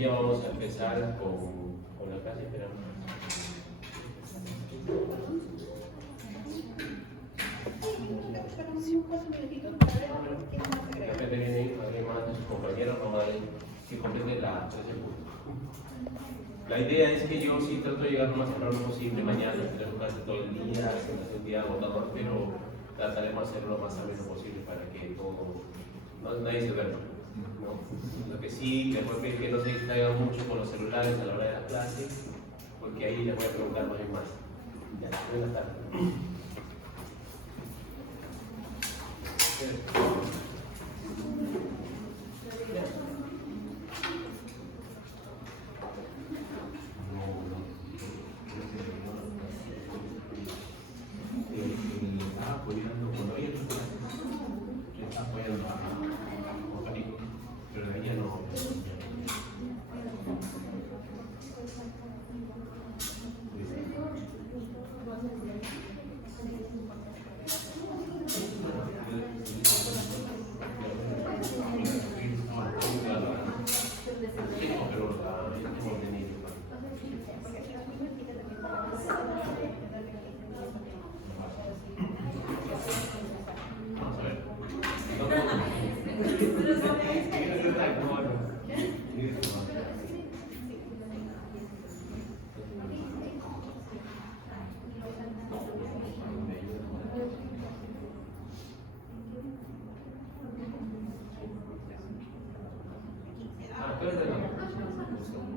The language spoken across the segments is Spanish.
día vamos a empezar con la clase. Esperamos. De repente viene alguien más de sus compañeros que complete la clase. La idea es que yo sí trato de llegar lo más temprano posible mañana, tenemos clase todo el día, es un día agotador, pero trataremos de hacerlo lo más ameno posible para que nadie se duerma, ¿no? Lo que sí, después que no se distraigan mucho con los celulares a la hora de la clase, porque ahí les voy a preguntar más y más. Ya, buenas tardes.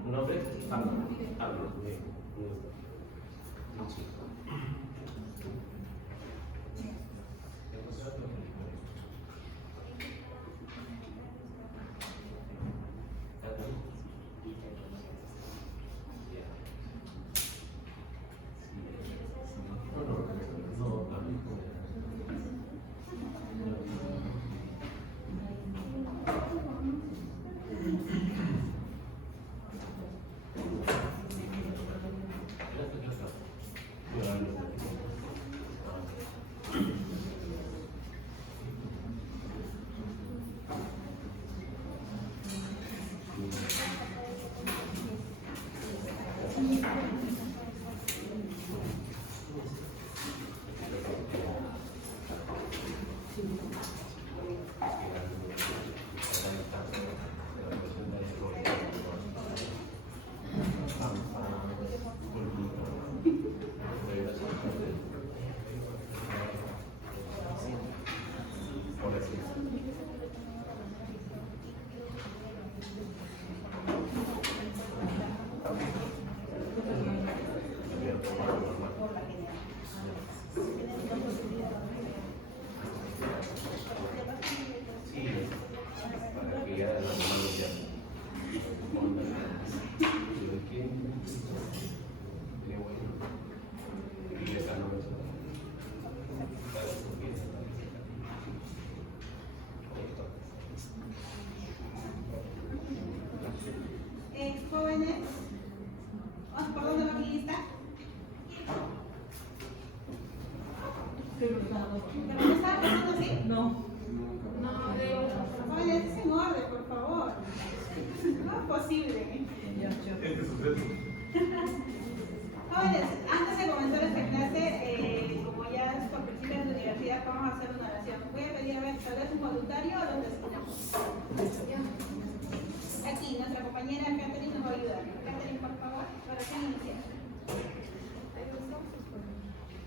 ¿Tu nombre? Pablo. Bien. Jóvenes, ¿por dónde va mi lista? ¿Pero no está pasando así? No. Jóvenes, es en orden, por favor. No es posible. Jóvenes, antes de comenzar esta clase, como ya es por principio de la universidad, vamos a hacer una oración. Voy a pedir a ver, tal vez un voluntario o los designamos. Aquí, nuestra compañera Catherine nos va a ayudar. Catherine, por favor, oración inicial.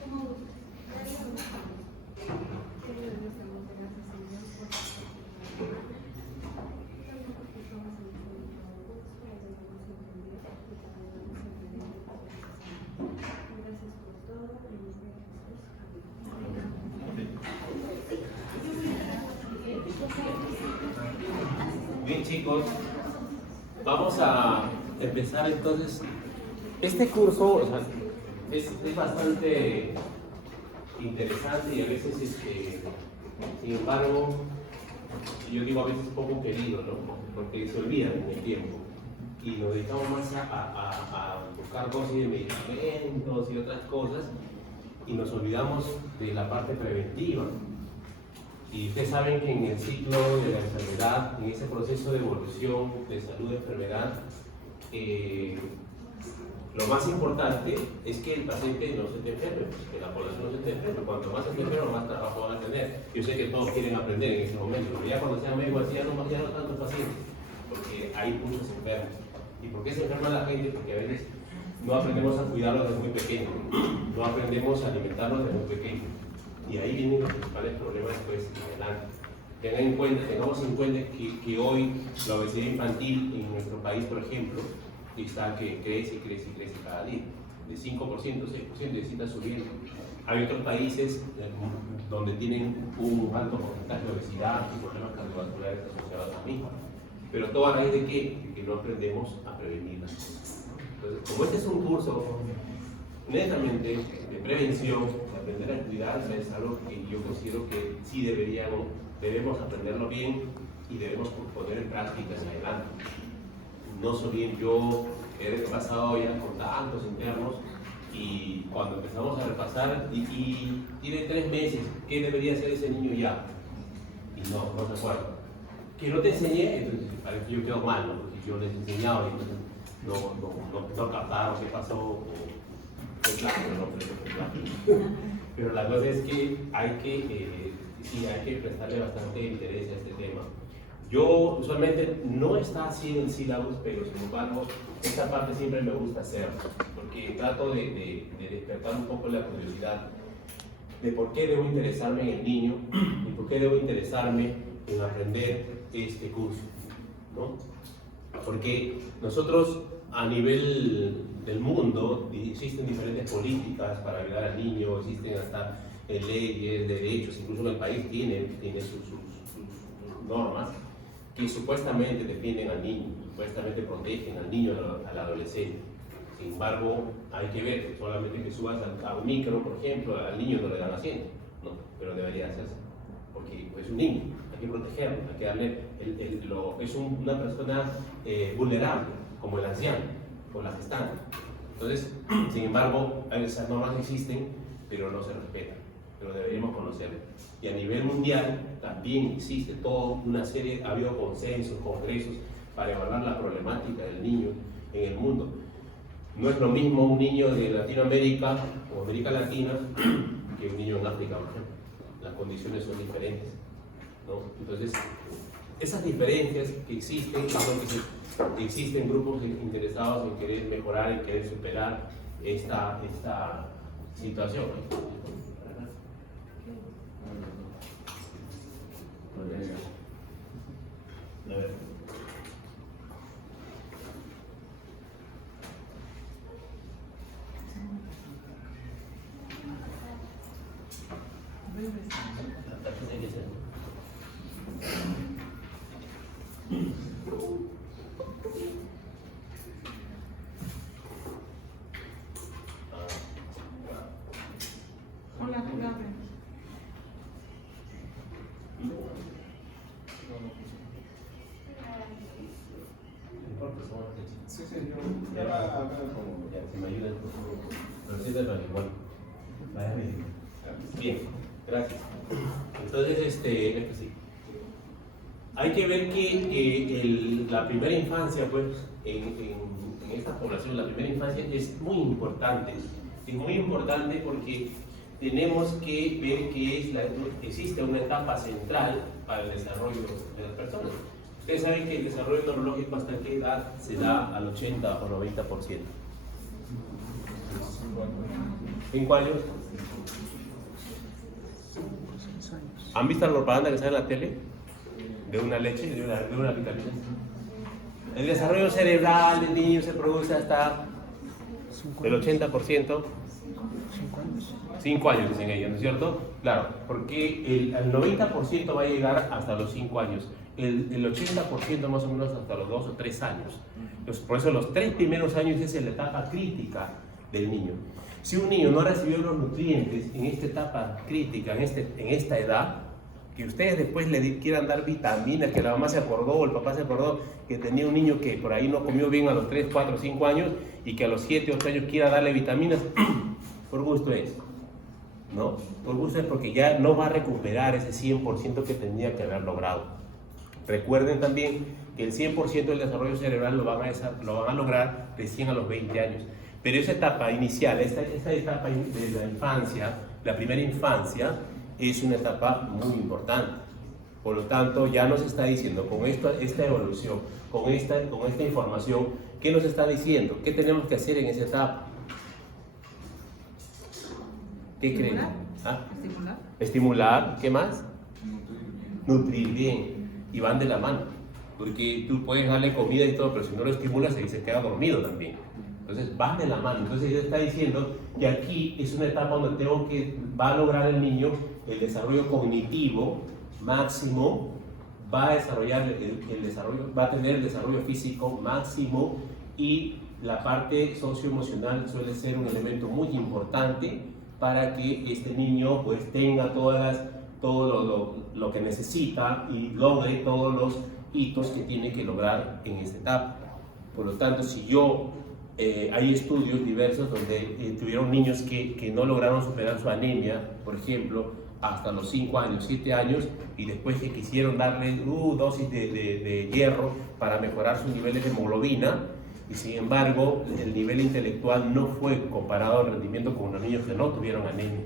¿Cómo gusta? Bien, chicos, vamos a empezar entonces. Este curso, o sea, es bastante interesante y a veces, sin embargo, yo digo a veces poco querido, ¿no? Porque se olvida en el tiempo y nos dedicamos más a buscar dosis de medicamentos y otras cosas y nos olvidamos de la parte preventiva. Y ustedes saben que en el ciclo de la enfermedad, en ese proceso de evolución de salud de enfermedad, lo más importante es que el paciente no se te enferme, que la población no se te enferme. Cuanto más se te enferme, más trabajo van a tener. Yo sé que todos quieren aprender en ese momento, pero ya cuando sean médicos, ya no tantos pacientes, porque hay muchos enfermos. ¿Y por qué se enferma la gente? Porque a veces no aprendemos a cuidarlos desde muy pequeños, no aprendemos a alimentarlos desde muy pequeños. Y ahí vienen los principales problemas después en adelante. Tengamos en cuenta que hoy la obesidad infantil en nuestro país, por ejemplo, está que crece cada día. De 5%, 6%, y está subiendo. Hay otros países donde tienen un alto porcentaje de obesidad y problemas cardiovasculares asociados a la misma. Pero todo a raíz de que no aprendemos a prevenir las cosas. Entonces, como este es un curso netamente de prevención, de aprender a cuidarse, es algo que yo considero que sí debemos aprenderlo bien y debemos poner en práctica hacia adelante. No soy bien, yo he pasado ya con tantos internos y cuando empezamos a repasar y tiene 3 meses, ¿qué debería hacer ese niño ya? Y no se acuerda. Que no te enseñé, entonces parece que yo quedo mal, ¿no? Porque yo les he enseñado y entonces no captaron qué pasó. Pero la cosa es que hay que prestarle bastante interés a este tema. Yo usualmente no está así en el sílabus, pero sin embargo, esta parte siempre me gusta hacer, porque trato de despertar un poco la curiosidad de por qué debo interesarme en el niño y por qué debo interesarme en aprender este curso, ¿no? Porque nosotros a nivel del mundo existen diferentes políticas para ayudar al niño, existen hasta leyes, derechos, incluso el país tiene sus normas que supuestamente defienden al niño, supuestamente protegen al niño, al adolescente. Sin embargo, hay que ver, solamente que subas a un micro, por ejemplo, al niño no le dan asiento, no, pero debería hacerse, porque es un niño, hay que protegerlo, hay que darle, es una persona vulnerable, como el anciano, o la gestante. Entonces, sin embargo, esas normas existen, pero no se respetan, pero deberíamos conocerlas. Y a nivel mundial también existe toda una serie, ha habido consensos, congresos para evaluar la problemática del niño en el mundo. No es lo mismo un niño de Latinoamérica o América Latina que un niño en África, por ejemplo. Las condiciones son diferentes, ¿no? Entonces, esas diferencias que existen, existen grupos interesados en querer mejorar, en querer superar esta situación, ¿no? A ver. Hola, Sí, yo como... Si me ayudan, por favor. Pero sí, pero igual. Bien, gracias. Entonces, sí. Hay que ver que la primera infancia, pues, en esta población, la primera infancia es muy importante. Es muy importante porque tenemos que ver que existe una etapa central para el desarrollo de las personas. Ustedes saben que el desarrollo neurológico hasta qué edad se da al 80 o 90%. 5 años. ¿Han visto la propaganda que sale en la tele? De una leche, de una vitamina. El desarrollo cerebral del niño se produce hasta el 80%. 5 años dicen ellos, ¿no es cierto? Claro, porque el 90% va a llegar hasta los 5 años. El 80% más o menos hasta los 2 o 3 años. Entonces, por eso los 3 primeros años es la etapa crítica del niño. Si un niño no ha recibido los nutrientes en esta etapa crítica, en esta edad, que ustedes después le quieran dar vitaminas, que la mamá se acordó o el papá se acordó que tenía un niño que por ahí no comió bien a los 3, 4, 5 años y que a los 7, 8 años quiera darle vitaminas, por gusto es, ¿no? Por gusto es porque ya no va a recuperar ese 100% que tenía que haber logrado. Recuerden también que el 100% del desarrollo cerebral lo van a lograr recién a los 20 años. Pero esa etapa inicial, esta etapa de la infancia, la primera infancia, es una etapa muy importante. Por lo tanto, ya nos está diciendo, con esta evolución, con esta información, ¿qué nos está diciendo? ¿Qué tenemos que hacer en esa etapa? ¿Qué creen? ¿Ah? Estimular. Estimular, ¿qué más? Nutrir bien. Y van de la mano. Porque tú puedes darle comida y todo, pero si no lo estimulas, se queda dormido también. Entonces, van de la mano. Entonces, ella está diciendo que aquí es una etapa donde va a lograr el niño el desarrollo cognitivo máximo, va a desarrollar el desarrollo, va a tener el desarrollo físico máximo, y la parte socioemocional suele ser un elemento muy importante para que este niño pues tenga todo lo que necesita y logre todos los hitos que tiene que lograr en esta etapa. Por lo tanto, si hay estudios diversos donde tuvieron niños que no lograron superar su anemia, por ejemplo, hasta los 5 años, 7 años, y después que quisieron darle dosis de hierro para mejorar sus niveles de hemoglobina, y sin embargo el nivel intelectual no fue comparado al rendimiento con los niños que no tuvieron anemia.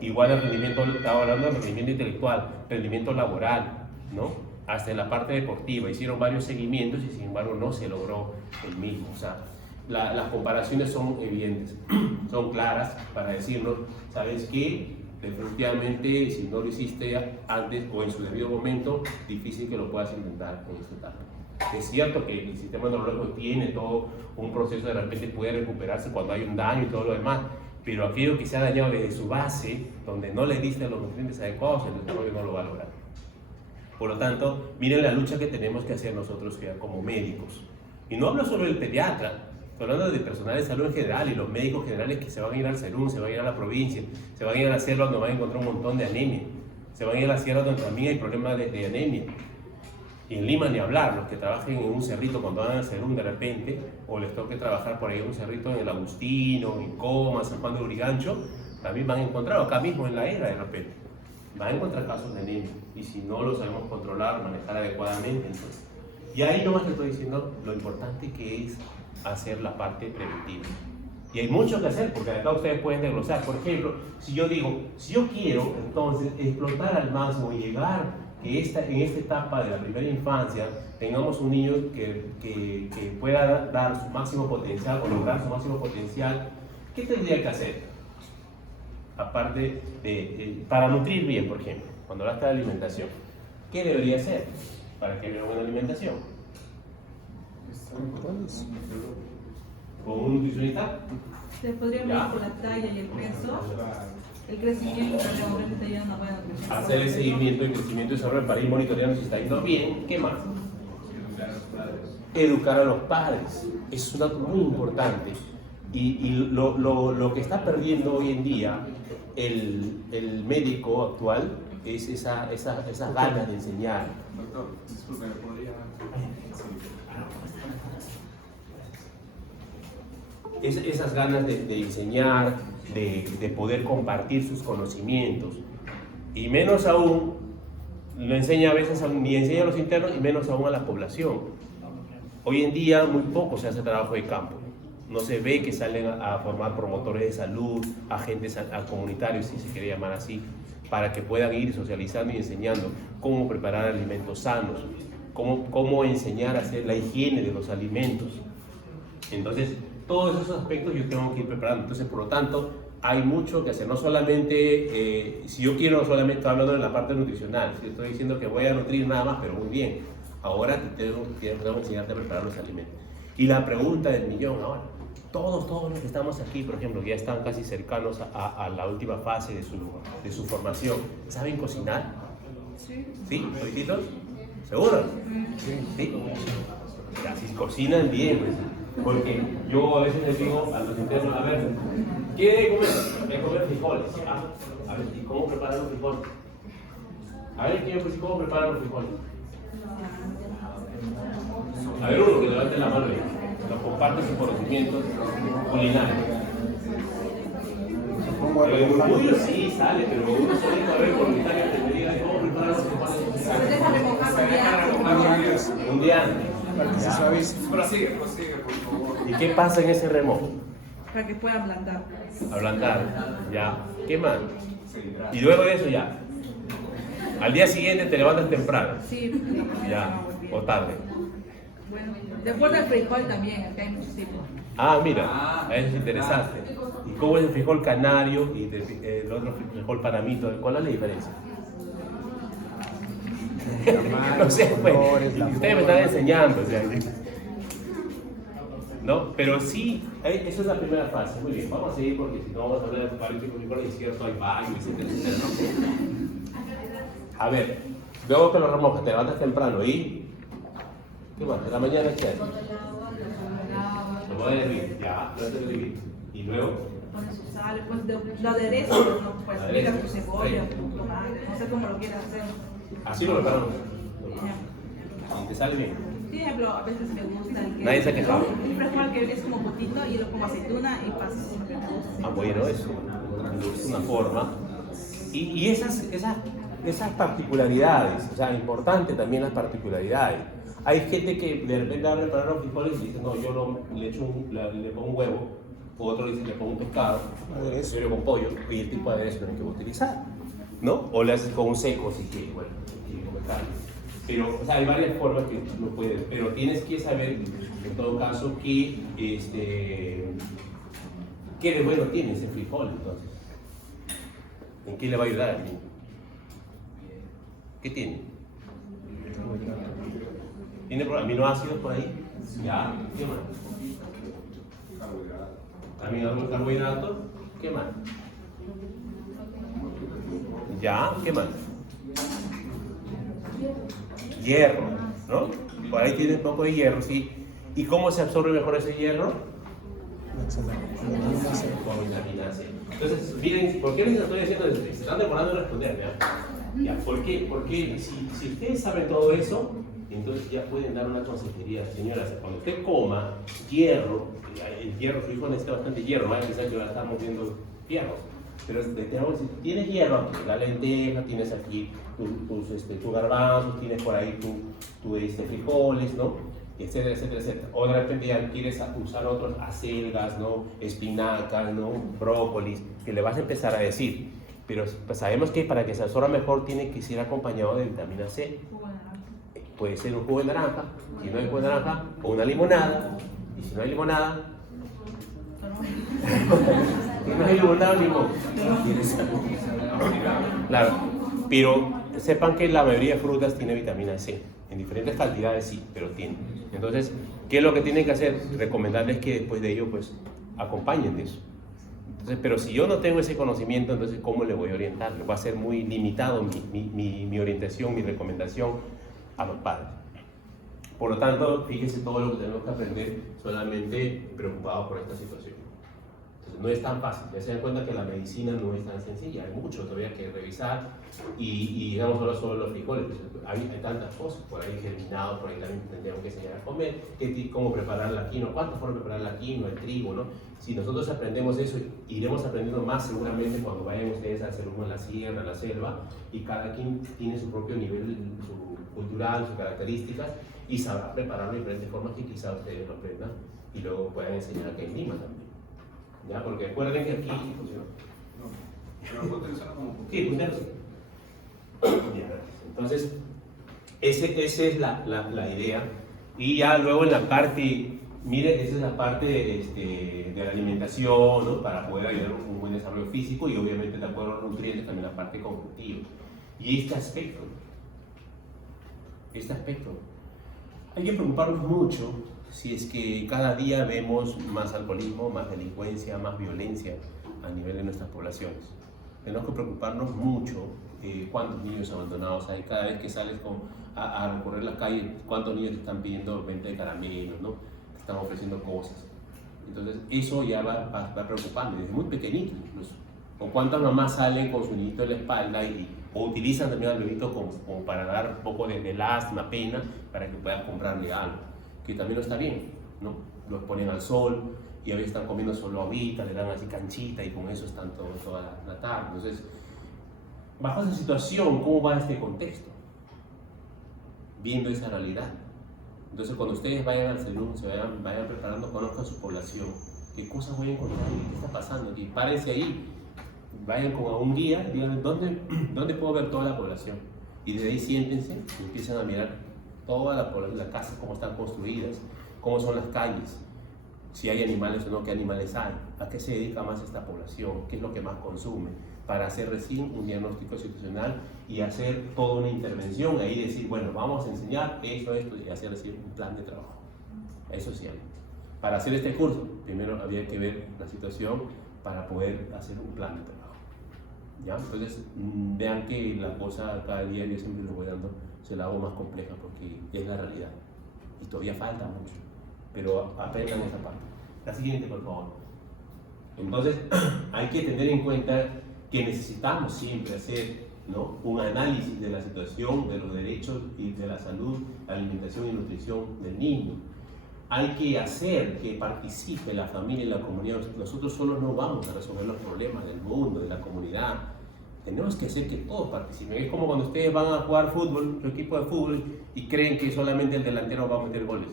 Igual el rendimiento, estaba hablando del rendimiento intelectual, rendimiento laboral, ¿no? Hasta en la parte deportiva, hicieron varios seguimientos y sin embargo no se logró el mismo. O sea, las comparaciones son evidentes, son claras para decirnos, ¿sabes qué? Definitivamente, si no lo hiciste antes o en su debido momento, difícil que lo puedas intentar en esta etapa. Es cierto que el sistema neurológico tiene todo un proceso, de repente puede recuperarse cuando hay un daño y todo lo demás, pero aquello que se ha dañado desde su base, donde no le diste los nutrientes adecuados, el desarrollo no lo va a lograr. Por lo tanto, miren la lucha que tenemos que hacer nosotros como médicos. Y no hablo solo del pediatra, estoy hablando de personal de salud en general y los médicos generales que se van a ir al SERUM, se van a ir a la provincia, se van a ir a la selva donde van a encontrar un montón de anemia, se van a ir a la sierra donde también hay problemas de anemia. Y en Lima ni hablar, los que trabajen en un cerrito cuando van al SERUM de repente, o les toque trabajar por ahí en un cerrito en el Agustino, en Coma, San Juan de Urigancho, también van a encontrar, acá mismo en la era de repente, van a encontrar casos de anemia. Y si no lo sabemos controlar, manejar adecuadamente, entonces. Y ahí nomás te estoy diciendo lo importante que es hacer la parte preventiva. Y hay mucho que hacer, porque acá ustedes pueden desglosar. Por ejemplo, si yo quiero entonces explotar al máximo y llegar que en esta etapa de la primera infancia tengamos un niño que pueda dar su máximo potencial o lograr su máximo potencial, ¿qué tendría que hacer? Aparte para nutrir bien, por ejemplo, cuando hablaste de alimentación, ¿qué debería hacer para que haya una buena alimentación? ¿Con un nutricionista? Se podría medir por la talla y el peso, el crecimiento, la te ayuda una buena nutrición. Hacer el seguimiento y crecimiento y desarrollo para ir monitoreando si está yendo bien. ¿Qué más? Educar a los padres. Es un dato muy importante. Y lo que está perdiendo hoy en día el médico actual es esas ganas de enseñar. Doctor, disculpe, ¿me podría...? Esas ganas de enseñar, de poder compartir sus conocimientos. Y menos aún, lo enseña a veces, ni enseña a los internos y menos aún a la población. Hoy en día muy poco se hace trabajo de campo. No se ve que salen a formar promotores de salud, agentes comunitarios, si se quiere llamar así, para que puedan ir socializando y enseñando cómo preparar alimentos sanos, cómo enseñar a hacer la higiene de los alimentos. Entonces, todos esos aspectos yo tengo que ir preparando. Entonces, por lo tanto, hay mucho que hacer. No solamente, si yo quiero solamente, estoy hablando de la parte nutricional, si estoy diciendo que voy a nutrir nada más, pero muy bien. Ahora tengo que enseñarte a preparar los alimentos. Y la pregunta del millón ahora, todos los que estamos aquí, por ejemplo, ya están casi cercanos a la última fase de su formación, ¿saben cocinar? Sí. ¿Sí? ¿Todititos? ¿Seguros? ¿Sí? Ya, si cocinan bien, pues. Porque yo a veces les digo a los internos, a ver, ¿quiere comer? Quiere comer frijoles. A ver, ¿y cómo preparan los frijoles? A ver, ¿cómo preparan los frijoles? A ver, uno que levante la mano y nos comparte sus conocimientos culinarios. El orgullo sí sale, pero uno solito a ver por unitario te diga cómo preparan los frijoles. Se deja remojar un día. Un día antes. Para que se Ya. suavice. Prosigue, por favor. ¿Y qué pasa en ese remojo? Para que pueda ablandar. Ablandar, ya. ¿Qué más? Y luego de eso ya. Al día siguiente te levantas temprano, Sí, ya, o tarde. bueno, de acuerdo al frijol también, acá hay muchos tipos. Ah, mira, eso es interesante. ¿Y cómo es el frijol canario y el otro frijol panamito? ¿Cuál es la diferencia? No sé, pues, ustedes me están enseñando, o sea, ¿no? Pero sí, esa es la primera fase. Muy bien, vamos a seguir porque si no vamos a hablar de paralítico frijol izquierdo, hay varios, etcétera, etcétera, ¿no? A ver, luego que lo remojas, te levantas temprano y... ¿Qué más? ¿De la mañana qué haces? Lo voy a hervir, ya, lo haces hervir. Y luego... Pones su sal, pues lo aderezo, ¿no? Pues Aderezo. pica tu cebolla, tu tomate, no sé cómo lo quieras hacer. Así lo preparamos. Y te sale bien. Por ejemplo, a veces me gusta el que... Nadie se ha quejado. Un frijol que es como potito y yo le pongo aceituna y pasas. Ah, bueno, eso es una forma. Y esas particularidades, o sea, importante también las particularidades. Hay gente que de repente va a preparar los frijoles y dice, no, yo le pongo un huevo, otro dice le pongo un pescado, Aderezo. yo le pongo pollo, y el tipo de aderezo que utilizar, ¿no? O le haces con un seco, si quieres, bueno, si quieres comer carne. Pero, o sea, hay varias formas que lo puedes, pero tienes que saber, en todo caso, qué de bueno tiene ese frijol, entonces. ¿En qué le va a ayudar al niño? ¿Qué tiene? ¿Tiene aminoácidos por ahí? Ya, ¿qué más? También algún carbohidrato, ¿qué más? Ya, ¿qué más? Hierro, ¿no? Por ahí tiene un poco de hierro, sí. ¿Y cómo se absorbe mejor ese hierro? Con vitamina C. Entonces, miren, ¿por qué les estoy haciendo esto? Se están demorando en responder, ¿verdad? Ya, ¿por qué? Porque si ustedes saben todo eso, entonces ya pueden dar una consejería. Señoras, cuando usted coma hierro, el hierro, su hijo necesita bastante hierro, no vaya a pensar que va a estar moviendo fierros. Pero si tienes hierro aquí, la lenteja, tienes aquí tus garbanzos, tienes por ahí tus frijoles, ¿no? Etcétera, etcétera, etcétera. O de repente ya quieres usar otros acelgas, ¿no? Espinacas, ¿no? Brócolis, que le vas a empezar a decir. Pero pues sabemos que para que se absorba mejor tiene que ser acompañado de vitamina C. Puede ser un jugo de naranja, si no hay jugo de naranja, o una limonada. Y si no hay limonada, si no hay limonada, limón. Claro, pero sepan que la mayoría de frutas tiene vitamina C. En diferentes cantidades sí, pero tiene. Entonces, ¿qué es lo que tienen que hacer? Recomendarles que después de ello, pues, acompañen de eso. Entonces, pero si yo no tengo ese conocimiento, entonces, ¿cómo le voy a orientar? Va a ser muy limitado mi orientación, mi recomendación a los padres. Por lo tanto, fíjense todo lo que tenemos que aprender solamente preocupados por esta situación. Entonces, no es tan fácil. Ya se dan cuenta que la medicina no es tan sencilla. Hay mucho todavía que revisar y digamos ahora sobre los frijoles. Pues, hay tantas cosas por ahí germinados, por ahí también tendríamos que enseñar a comer, cómo preparar la quinoa, cuántas formas de preparar la quinoa, el trigo, ¿no? Si nosotros aprendemos eso, iremos aprendiendo más seguramente cuando vayan ustedes a hacer uno en la sierra, en la selva, y cada quien tiene su propio nivel su cultural, sus características, y sabrá prepararlo de diferentes formas que quizá ustedes lo aprendan y luego puedan enseñar aquí en Lima también. ¿Ya? Porque recuerden que aquí... Pero potenciar como Sí, puntero sí. Ya, entonces, esa es la idea. Y ya luego en la parte, mire, esa es la parte de la alimentación, ¿no? Para poder ayudar a un buen desarrollo físico y obviamente de acuerdo a los nutrientes también la parte cognitiva. Y este aspecto, hay que preocuparnos mucho si es que cada día vemos más alcoholismo, más delincuencia, más violencia a nivel de nuestras poblaciones. Tenemos que preocuparnos mucho cuántos niños abandonados hay. Cada vez que sales a recorrer las calles, cuántos niños están pidiendo venta de caramelos, ¿no? Te están ofreciendo cosas. Entonces eso ya va preocupando, desde muy pequeñito incluso. O cuántas mamás salen con su niñito en la espalda o utilizan también al bebito como para dar un poco de lástima, pena, para que puedan comprarle algo, que también no está bien, ¿no? Los ponen al sol y hoy están comiendo solo agüita, le dan así canchita y con eso están toda la tarde. Entonces, bajo esa situación, ¿cómo va este contexto? viendo esa realidad. Entonces, cuando ustedes vayan al salón, vayan preparando, conozcan su población, qué cosas voy a encontrar, qué está pasando, y párense ahí, vayan con un guía, digan dónde puedo ver toda la población, y desde ahí siéntense y empiezan a mirar toda las casas, cómo están construidas, cómo son las calles, si hay animales o no, qué animales hay, a qué se dedica más esta población, qué es lo que más consume, para hacer recién un diagnóstico situacional y hacer toda una intervención, ahí decir, bueno, vamos a enseñar esto, y hacer recién un plan de trabajo. Eso sí hay. Para hacer este curso, primero había que ver la situación para poder hacer un plan de trabajo. ¿Ya? Entonces, vean que la cosa cada día yo siempre lo voy dando, se la hago más compleja porque es la realidad. Y todavía falta mucho, pero aprendan esa parte. La siguiente, por favor. Entonces, hay que tener en cuenta que necesitamos siempre hacer, ¿no?, un análisis de la situación, de los derechos y de la salud, alimentación y nutrición del niño. Hay que hacer que participe la familia y la comunidad. Nosotros solos no vamos a resolver los problemas del mundo, de la comunidad. Tenemos que hacer que todos participen. Es como cuando ustedes van a jugar fútbol, su equipo de fútbol, y creen que solamente el delantero va a meter goles.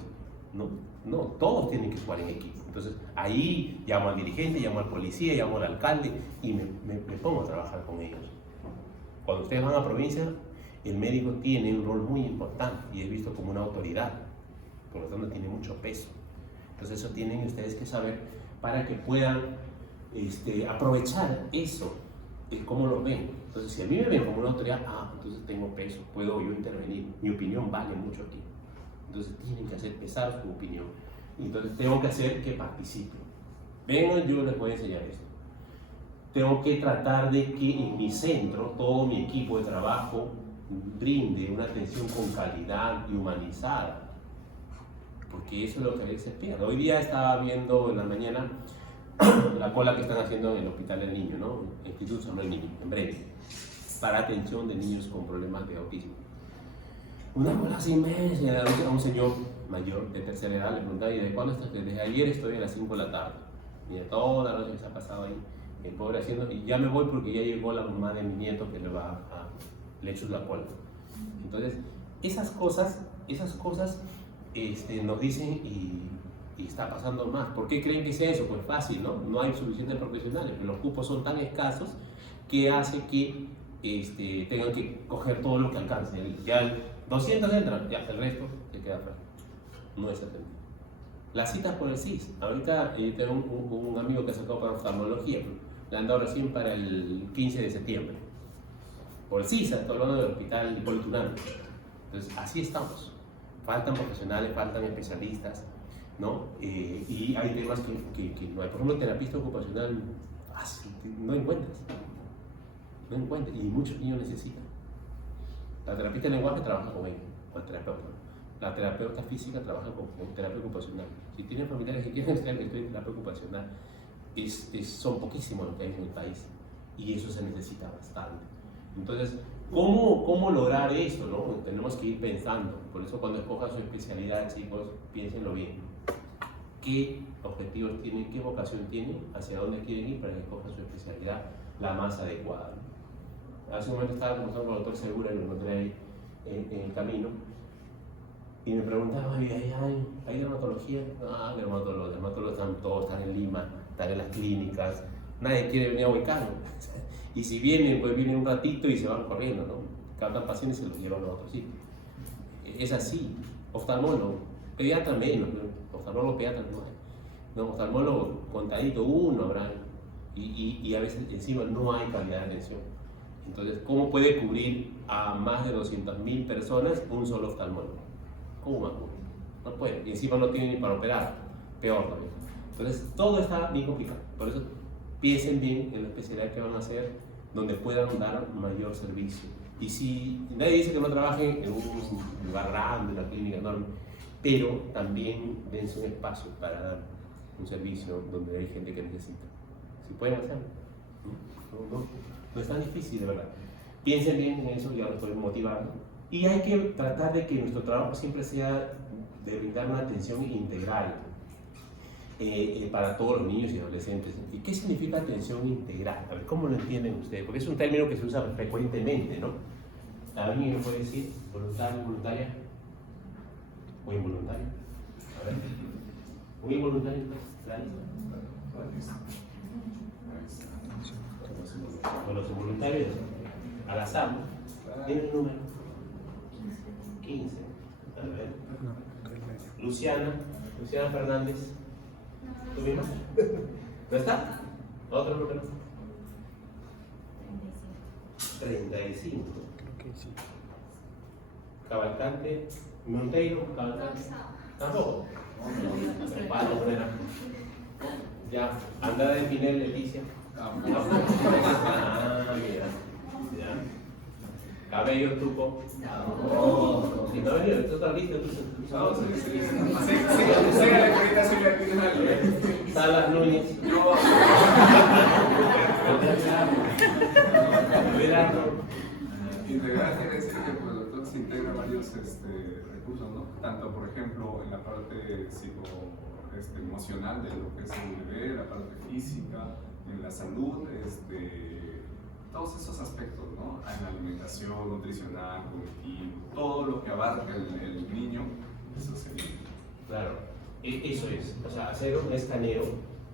No, todos tienen que jugar en equipo. Entonces ahí llamo al dirigente, llamo al policía, llamo al alcalde y me pongo a trabajar con ellos. Cuando ustedes van a provincia, el médico tiene un rol muy importante y es visto como una autoridad, por lo tanto tiene mucho peso. Entonces eso tienen ustedes que saber para que puedan aprovechar eso, cómo lo ven. Entonces si a mí me ven como una autoridad, entonces tengo peso, puedo yo intervenir, mi opinión vale mucho aquí. Entonces tienen que hacer pesar su opinión. Entonces tengo que hacer que participen. Vengan, yo les voy a enseñar esto. Tengo que tratar de que en mi centro, todo mi equipo de trabajo brinde una atención con calidad y humanizada. Porque eso es lo que a veces se pierde. Hoy día estaba viendo en la mañana la cola que están haciendo en el Hospital del Niño, ¿no? Instituto Samuel Niño, en breve, para atención de niños con problemas de autismo. Una cola así inmensa, a un señor mayor de tercera edad le preguntaba, ¿y de cuándo estás? Desde ayer estoy a las 5 de la tarde. Y de toda la noche se ha pasado ahí, el pobre haciendo, y ya me voy porque ya llegó la mamá de mi nieto que le echo la cola. Entonces, esas cosas nos dicen y está pasando más. ¿Por qué creen que sea eso? Pues fácil, ¿no? No hay suficientes profesionales, pero los cupos son tan escasos que hace que tengan que coger todo lo que alcancen. Ya 200 entran, ya el resto se queda afuera. No es atendido. Las citas por el CIS. Ahorita tengo un amigo que ha sacado para oftalmología, le han dado recién para el 15 de septiembre. Por el CIS, estoy hablando del hospital Hipólito Unanue. Entonces, así estamos. Faltan profesionales, faltan especialistas, ¿no? Y hay temas que no hay. Por ejemplo, terapista ocupacional, no encuentras. No encuentras. Y muchos niños necesitan. La terapista de lenguaje trabaja con ellos, con el terapeuta. La terapeuta física trabaja con terapia ocupacional. Si tienen familiares que quieren estudiar terapia ocupacional, son poquísimos los que hay en el país y eso se necesita bastante. Entonces, ¿cómo lograr esto, no? Tenemos que ir pensando. Por eso cuando escojan su especialidad, chicos, piénsenlo bien. ¿Qué objetivos tienen, qué vocación tienen, hacia dónde quieren ir para que escojan su especialidad la más adecuada? Hace un momento estaba conversando con el doctor Segura y lo encontré ahí en el camino y me preguntaba, ¿hay dermatología? Los dermatólogos están en Lima, están en las clínicas, nadie quiere venir a Huaycano. Y si vienen, pues vienen un ratito y se van corriendo, ¿no? Cada paciente se los llevan a otro sitio. Es así. Oftalmólogo, pediatra menos, ¿no? Oftalmólogo, pediatra no hay. No, oftalmólogo contadito, uno habrá. Y a veces encima no hay calidad de atención. Entonces, ¿cómo puede cubrir a más de 200.000 personas un solo oftalmólogo? ¿Cómo va a cubrir? No puede. Y encima no tiene ni para operar. Peor todavía. Entonces, todo está bien complicado. Por eso, piensen bien en la especialidad que van a hacer, donde puedan dar mayor servicio. Y si nadie dice que no trabajen en un lugar grande, en una clínica enorme, pero también dense un espacio para dar un servicio donde hay gente que necesita. Si pueden hacerlo. No es tan difícil, de verdad. Piensen bien en eso y ahora pueden motivar. Y hay que tratar de que nuestro trabajo siempre sea de brindar una atención integral para todos los niños y adolescentes. ¿Y qué significa atención integral? A ver, ¿cómo lo entienden ustedes? Porque es un término que se usa frecuentemente, ¿no? ¿Alguien me puede decir? ¿Voluntario, voluntaria? o involuntario. A ver, un involuntario, claro. Con los involuntarios, al azar, tiene el número 15. A ver. Luciana Fernández. ¿Tú misma? ¿No está? ¿Otro número? 35. Cavalcante, Monteiro, Cavalcante. Tampoco. Vale, bueno. Ya, Andada de Pinel, Leticia. Ah, mira. Ya. Cabello, Tuco. Si no venido, tú estás listo, No, sí. Sígale, ahorita sí le tienes algo. Salas Núñez. Integrar quiere decir que pues, el doctor se integra varios recursos, ¿no? Tanto, por ejemplo, en la parte emocional de lo que es el bebé, la parte física, en la salud, todos esos aspectos, ¿no? En la alimentación, nutricional, cognitivo, todo lo que abarca el niño, eso sería. Claro, eso es, o sea, hacer un escaneo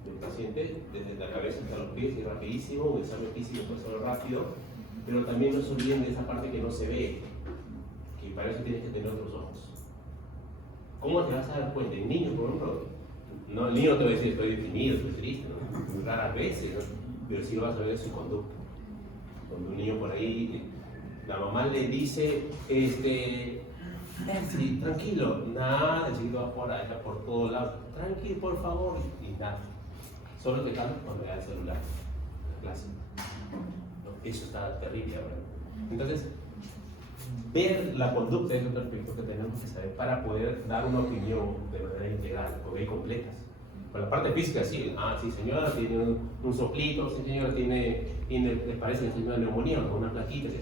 del paciente desde la cabeza hasta los pies, y rapidísimo, un examen físico puede ser rápido, pero también no se olviden de esa parte que no se ve, que para eso tienes que tener otros ojos. ¿Cómo te vas a dar cuenta? En niños, por ejemplo, no, el niño te va a decir estoy deprimido, estoy triste, ¿no? Muy raras veces, ¿no? Pero sí vas a ver su conducta. Cuando un niño por ahí, la mamá le dice, sí, tranquilo, nada, el chico va por ahí, está por todos lados, tranquilo, por favor, y nada. Solo te calmas cuando le da el celular, la clase. ¿No? Eso está terrible ahora. Entonces, ver la conducta es otro aspecto que tenemos que saber para poder dar una opinión de manera integral, porque hay completas. Por la parte física, sí, sí señora, tiene un soplito, sí señora, les parece que tiene una neumonía o una plaquita, sí.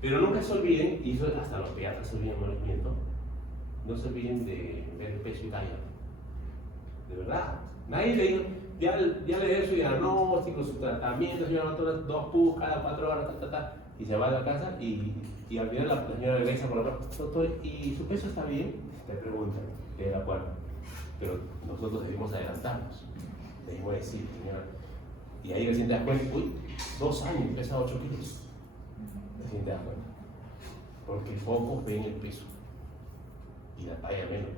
Pero nunca se olviden, y eso hasta los pediatras se olvidan, no les miento, no se olviden de ver el peso y talla. De verdad. Nadie le dijo, ya le dio su diagnóstico, su tratamiento, señora, dos pus cada 4 horas, y se va a la casa y al final la señora regresa por la doctor, ¿y su peso está bien? Te preguntan, de acuerdo. Pero nosotros debimos adelantarnos, debimos decir, señora, y ahí recién te das cuenta, uy, 2 años, pesa 8 kilos. Recién te das cuenta. Porque pocos ven el peso y la talla menos,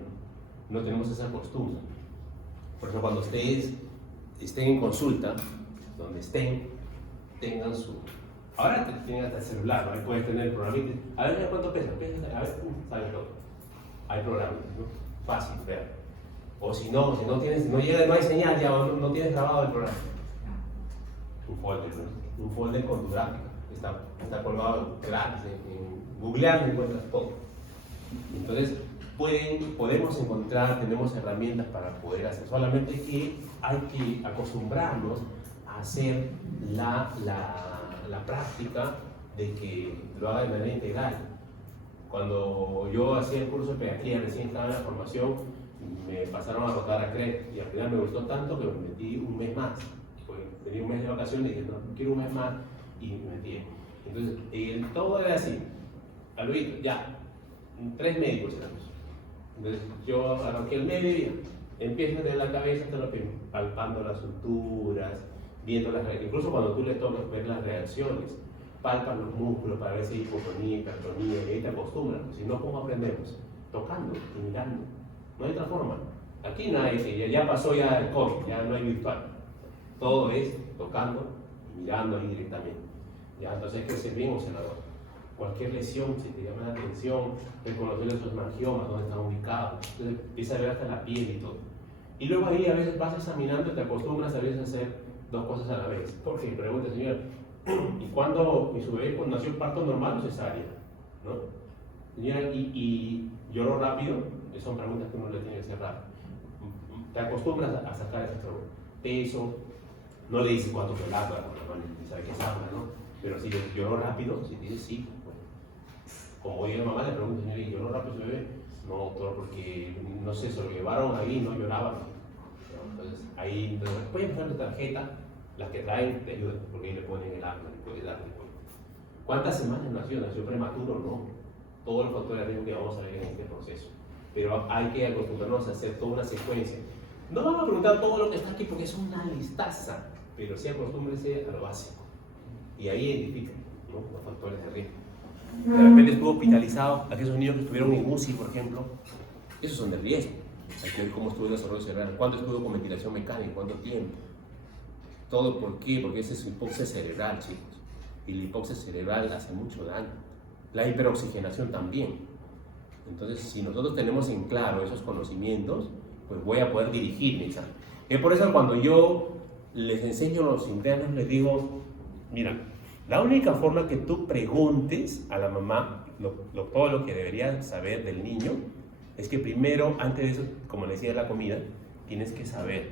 ¿no? No tenemos esa costumbre. Por eso cuando ustedes estén en consulta, donde estén, tengan su... Ahora tienen hasta el celular, ¿no? Ahí puedes tener el programita. A ver cuánto pesa, a ver, sabe todo. Hay programas, ¿no? Fácil, ver. O si no tienes, no hay señal, ya no tienes grabado el programa. Un folder, ¿no? Un folder con tu gráfica. Está colgado gratis, en googlear encuentras todo. Entonces, podemos encontrar, tenemos herramientas para poder hacer, solamente que hay que acostumbrarnos a hacer la práctica de que lo haga de manera integral. Cuando yo hacía el curso de pediatría, recién estaba en la formación, me pasaron a rotar a CREP y al final me gustó tanto que me metí un mes más. Tenía un mes de vacaciones y dije, no, quiero un mes más y me metí. Entonces, todo era así. Alvito, ya, 3 médicos éramos. Entonces, yo arranqué el mediodía, empiezo desde la cabeza hasta los pies, palpando las suturas, viendo las reacciones. Incluso cuando tú le tocas ver las reacciones, palpan los músculos para ver si hay hipotonía, hipertonía, y ahí te acostumbras. Si no, ¿cómo aprendemos? Tocando y mirando. No hay otra forma. Aquí nadie, ya pasó ya el COVID, ya no hay virtual. Todo es tocando y mirando ahí directamente. Ya, entonces hay que ser bien observador. Cualquier lesión, si te llama la atención, reconocer esos hemangiomas, dónde están ubicados, entonces empieza a ver hasta la piel y todo. Y luego ahí a veces vas examinando y te acostumbras a veces a hacer 2 cosas a la vez. ¿Por qué? Pregunta, señor, ¿y cuándo su bebé nació parto normal o cesárea? ¿No? Señora, ¿y lloró rápido? Esas son preguntas que uno le tiene que hacer rápido. Te acostumbras a sacar ese peso, no le dices cuánto fue el agua, ni sabe qué es agua, ¿no? Pero si lloró rápido, si dices sí, bueno. Como hoy la mamá le pregunta, señor, ¿y lloró rápido su bebé? No, doctor, porque no sé, se lo llevaron ahí, no lloraba. Entonces, ahí pueden usar la tarjeta, las que traen te ayudan, porque ahí le ponen el arma, le puedes dar. ¿Cuántas semanas nació? ¿Nació prematuro? No. Todos los factores de riesgo que vamos a ver en este proceso. pero hay que acostumbrarnos a hacer toda una secuencia. No vamos a preguntar todo lo que está aquí porque es una listaza, pero sí acostúmbrese a lo básico. Y ahí identifica, ¿no?, los factores de riesgo. De repente estuvo hospitalizado, aquellos niños que estuvieron en UCI, por ejemplo, esos son de riesgo. Hay que ver cómo estuvo el desarrollo cerebral, cuánto estuvo con ventilación mecánica, cuánto tiempo. Todo, ¿por qué? Porque esa es hipoxia cerebral, chicos. Y la hipoxia cerebral hace mucho daño. La hiperoxigenación también. Entonces, si nosotros tenemos en claro esos conocimientos, pues voy a poder dirigir mi examen. Es por eso cuando yo les enseño a los internos, les digo, mira, la única forma que tú preguntes a la mamá todo lo que debería saber del niño es que primero, antes de eso, como le decía de la comida, tienes que saber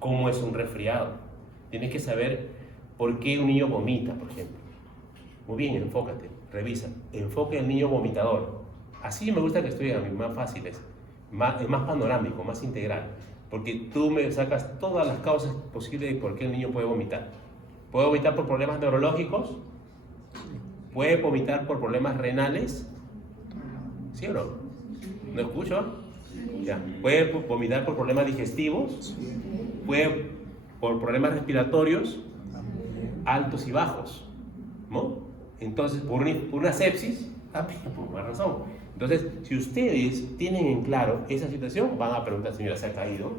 cómo es un resfriado. Tienes que saber por qué un niño vomita, por ejemplo. Muy bien, enfócate, revisa. Enfoque al niño vomitador. Así me gusta que estudien a mí, más fáciles, más panorámico, más integral. Porque tú me sacas todas las causas posibles de por qué el niño puede vomitar. Puede vomitar por problemas neurológicos, puede vomitar por problemas renales, ¿sí o no? ¿No escucho? Ya. Puede vomitar por problemas digestivos, puede por problemas respiratorios, altos y bajos, ¿no? Entonces, por una sepsis, por una razón. Entonces, si ustedes tienen en claro esa situación, van a preguntar, señora, ¿se ha caído?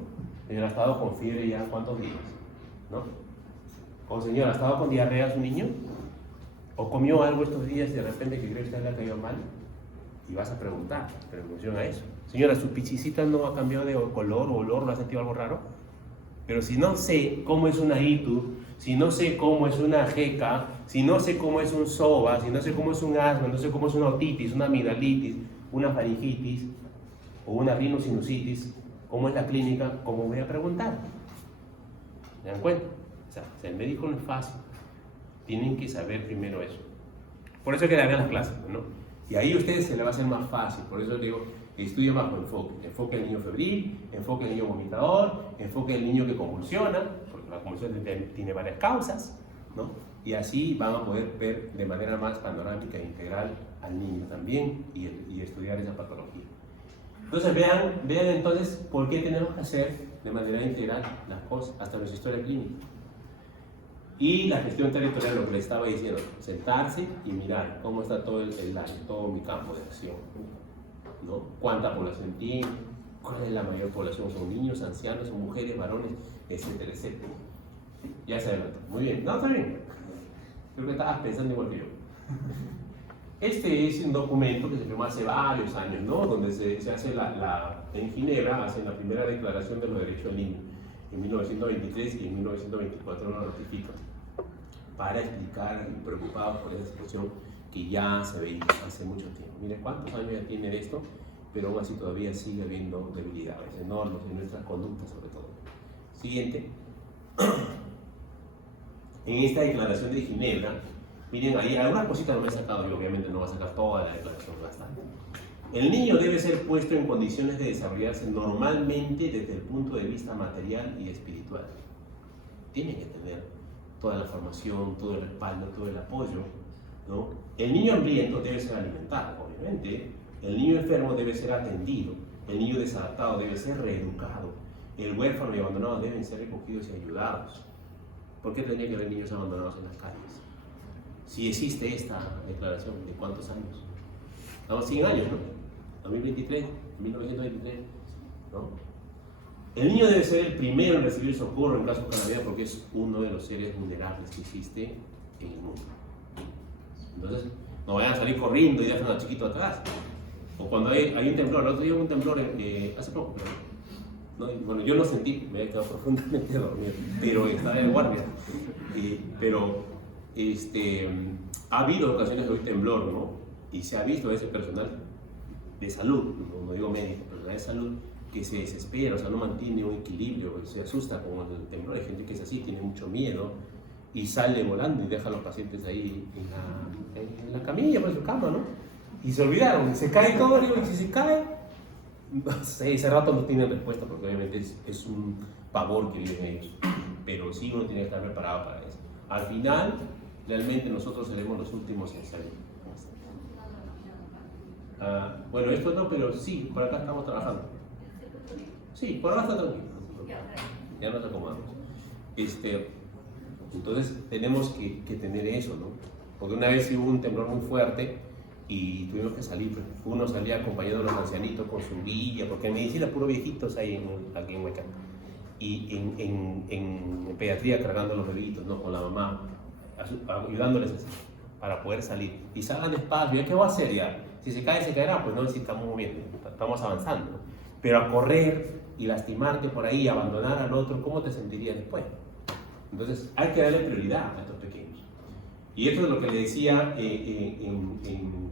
Señora, ¿ha estado con fiebre ya cuántos días? ¿No? O señora, ¿ha estado con diarrea su niño? ¿O comió algo estos días y de repente que cree que usted le ha caído mal? Y vas a preguntar, pero en función a eso. Señora, ¿su pichicita no ha cambiado de color o olor? ¿No ha sentido algo raro? Pero si no sé cómo es una ITU, si no sé cómo es una jeca, si no sé cómo es un SOBA, si no sé cómo es un asma, no sé cómo es una otitis, una amigdalitis, una faringitis o una rinosinusitis, ¿cómo es la clínica? ¿Cómo voy a preguntar? ¿Se dan cuenta? O sea, el médico no es fácil. Tienen que saber primero eso. Por eso es que le hagan las clases, ¿no? Y ahí a ustedes se les va a hacer más fácil. Por eso les digo, estudia bajo enfoque. Enfoque al niño febril, enfoque al niño vomitador, enfoque al niño que convulsiona, porque la convulsión tiene varias causas, ¿no? Y así van a poder ver de manera más panorámica e integral al niño también y estudiar esa patología. Entonces vean entonces por qué tenemos que hacer de manera integral las cosas, hasta nuestra historia clínica. Y la gestión territorial, lo que les estaba diciendo, sentarse y mirar cómo está todo el área, todo mi campo de acción, ¿no? ¿Cuánta población tiene? ¿Cuál es la mayor población? ¿Son niños, ancianos, son mujeres, varones, etcétera, etcétera? Ya se adelantó. Muy bien. No, está bien. Creo que estabas pensando igual que yo. Este es un documento que se firmó hace varios años, ¿no? Donde se hace en Ginebra, hacen la primera declaración de los derechos del niño. En 1923 y en 1924 lo ratifican para explicar, preocupados por esa situación que ya se veía hace mucho tiempo. Miren cuántos años ya tiene esto, pero aún así todavía sigue habiendo debilidades enormes en nuestras conductas sobre todo. Siguiente. En esta declaración de Ginebra, miren ahí, algunas cositas no me he sacado, y obviamente no voy a sacar toda la declaración bastante. El niño debe ser puesto en condiciones de desarrollarse normalmente desde el punto de vista material y espiritual. Tiene que tener toda la formación, todo el respaldo, todo el apoyo, ¿no? El niño hambriento debe ser alimentado, obviamente. El niño enfermo debe ser atendido. El niño desadaptado debe ser reeducado. El huérfano y abandonado deben ser recogidos y ayudados. ¿Por qué tendría que haber niños abandonados en las calles? Si existe esta declaración, ¿de cuántos años? Estamos 100 años, ¿no? 2023, 1923, ¿no? El niño debe ser el primero en recibir socorro en caso de calamidad porque es uno de los seres vulnerables que existe en el mundo. Entonces, no vayan a salir corriendo y dejan al chiquito atrás. O cuando hay un temblor, el otro día hubo un temblor hace poco, ¿no? Bueno, yo lo sentí, me había quedado profundamente dormido, pero estaba de guardia. Pero ha habido ocasiones de hoy temblor, ¿no? Y se ha visto a ese personal de salud, no digo médico, personal de salud, que se desespera, o sea, no mantiene un equilibrio, se asusta con el temblor. Hay gente que es así, tiene mucho miedo y sale volando y deja a los pacientes ahí en la camilla, en su cama, ¿no? Y se olvidaron, se cae todo, digo, y si se cae, no sé, ese rato no tienen respuesta porque obviamente es un pavor que viven ellos, pero sí uno tiene que estar preparado para eso. Al final, realmente nosotros seremos los últimos en salir. bueno, esto no, pero sí, por acá estamos trabajando. Sí, por acá está tranquilo. Ya nos acomodamos. Entonces tenemos que tener eso, ¿no? Porque una vez hubo un temblor muy fuerte y tuvimos que salir. Uno salía acompañado de los ancianitos con su guía, porque en medicina puro viejitos hay aquí en Huaycán. Y en pediatría cargando a los bebitos, ¿no? Con la mamá, ayudándoles así, para poder salir. Y salgan despacio, ¿ya qué va a hacer ya? Si se cae, se caerá, pues no, si estamos moviendo, estamos avanzando, ¿no? Pero a correr y lastimarte por ahí, abandonar al otro, ¿cómo te sentirías después? Entonces hay que darle prioridad a estos pequeños. Y esto es lo que le decía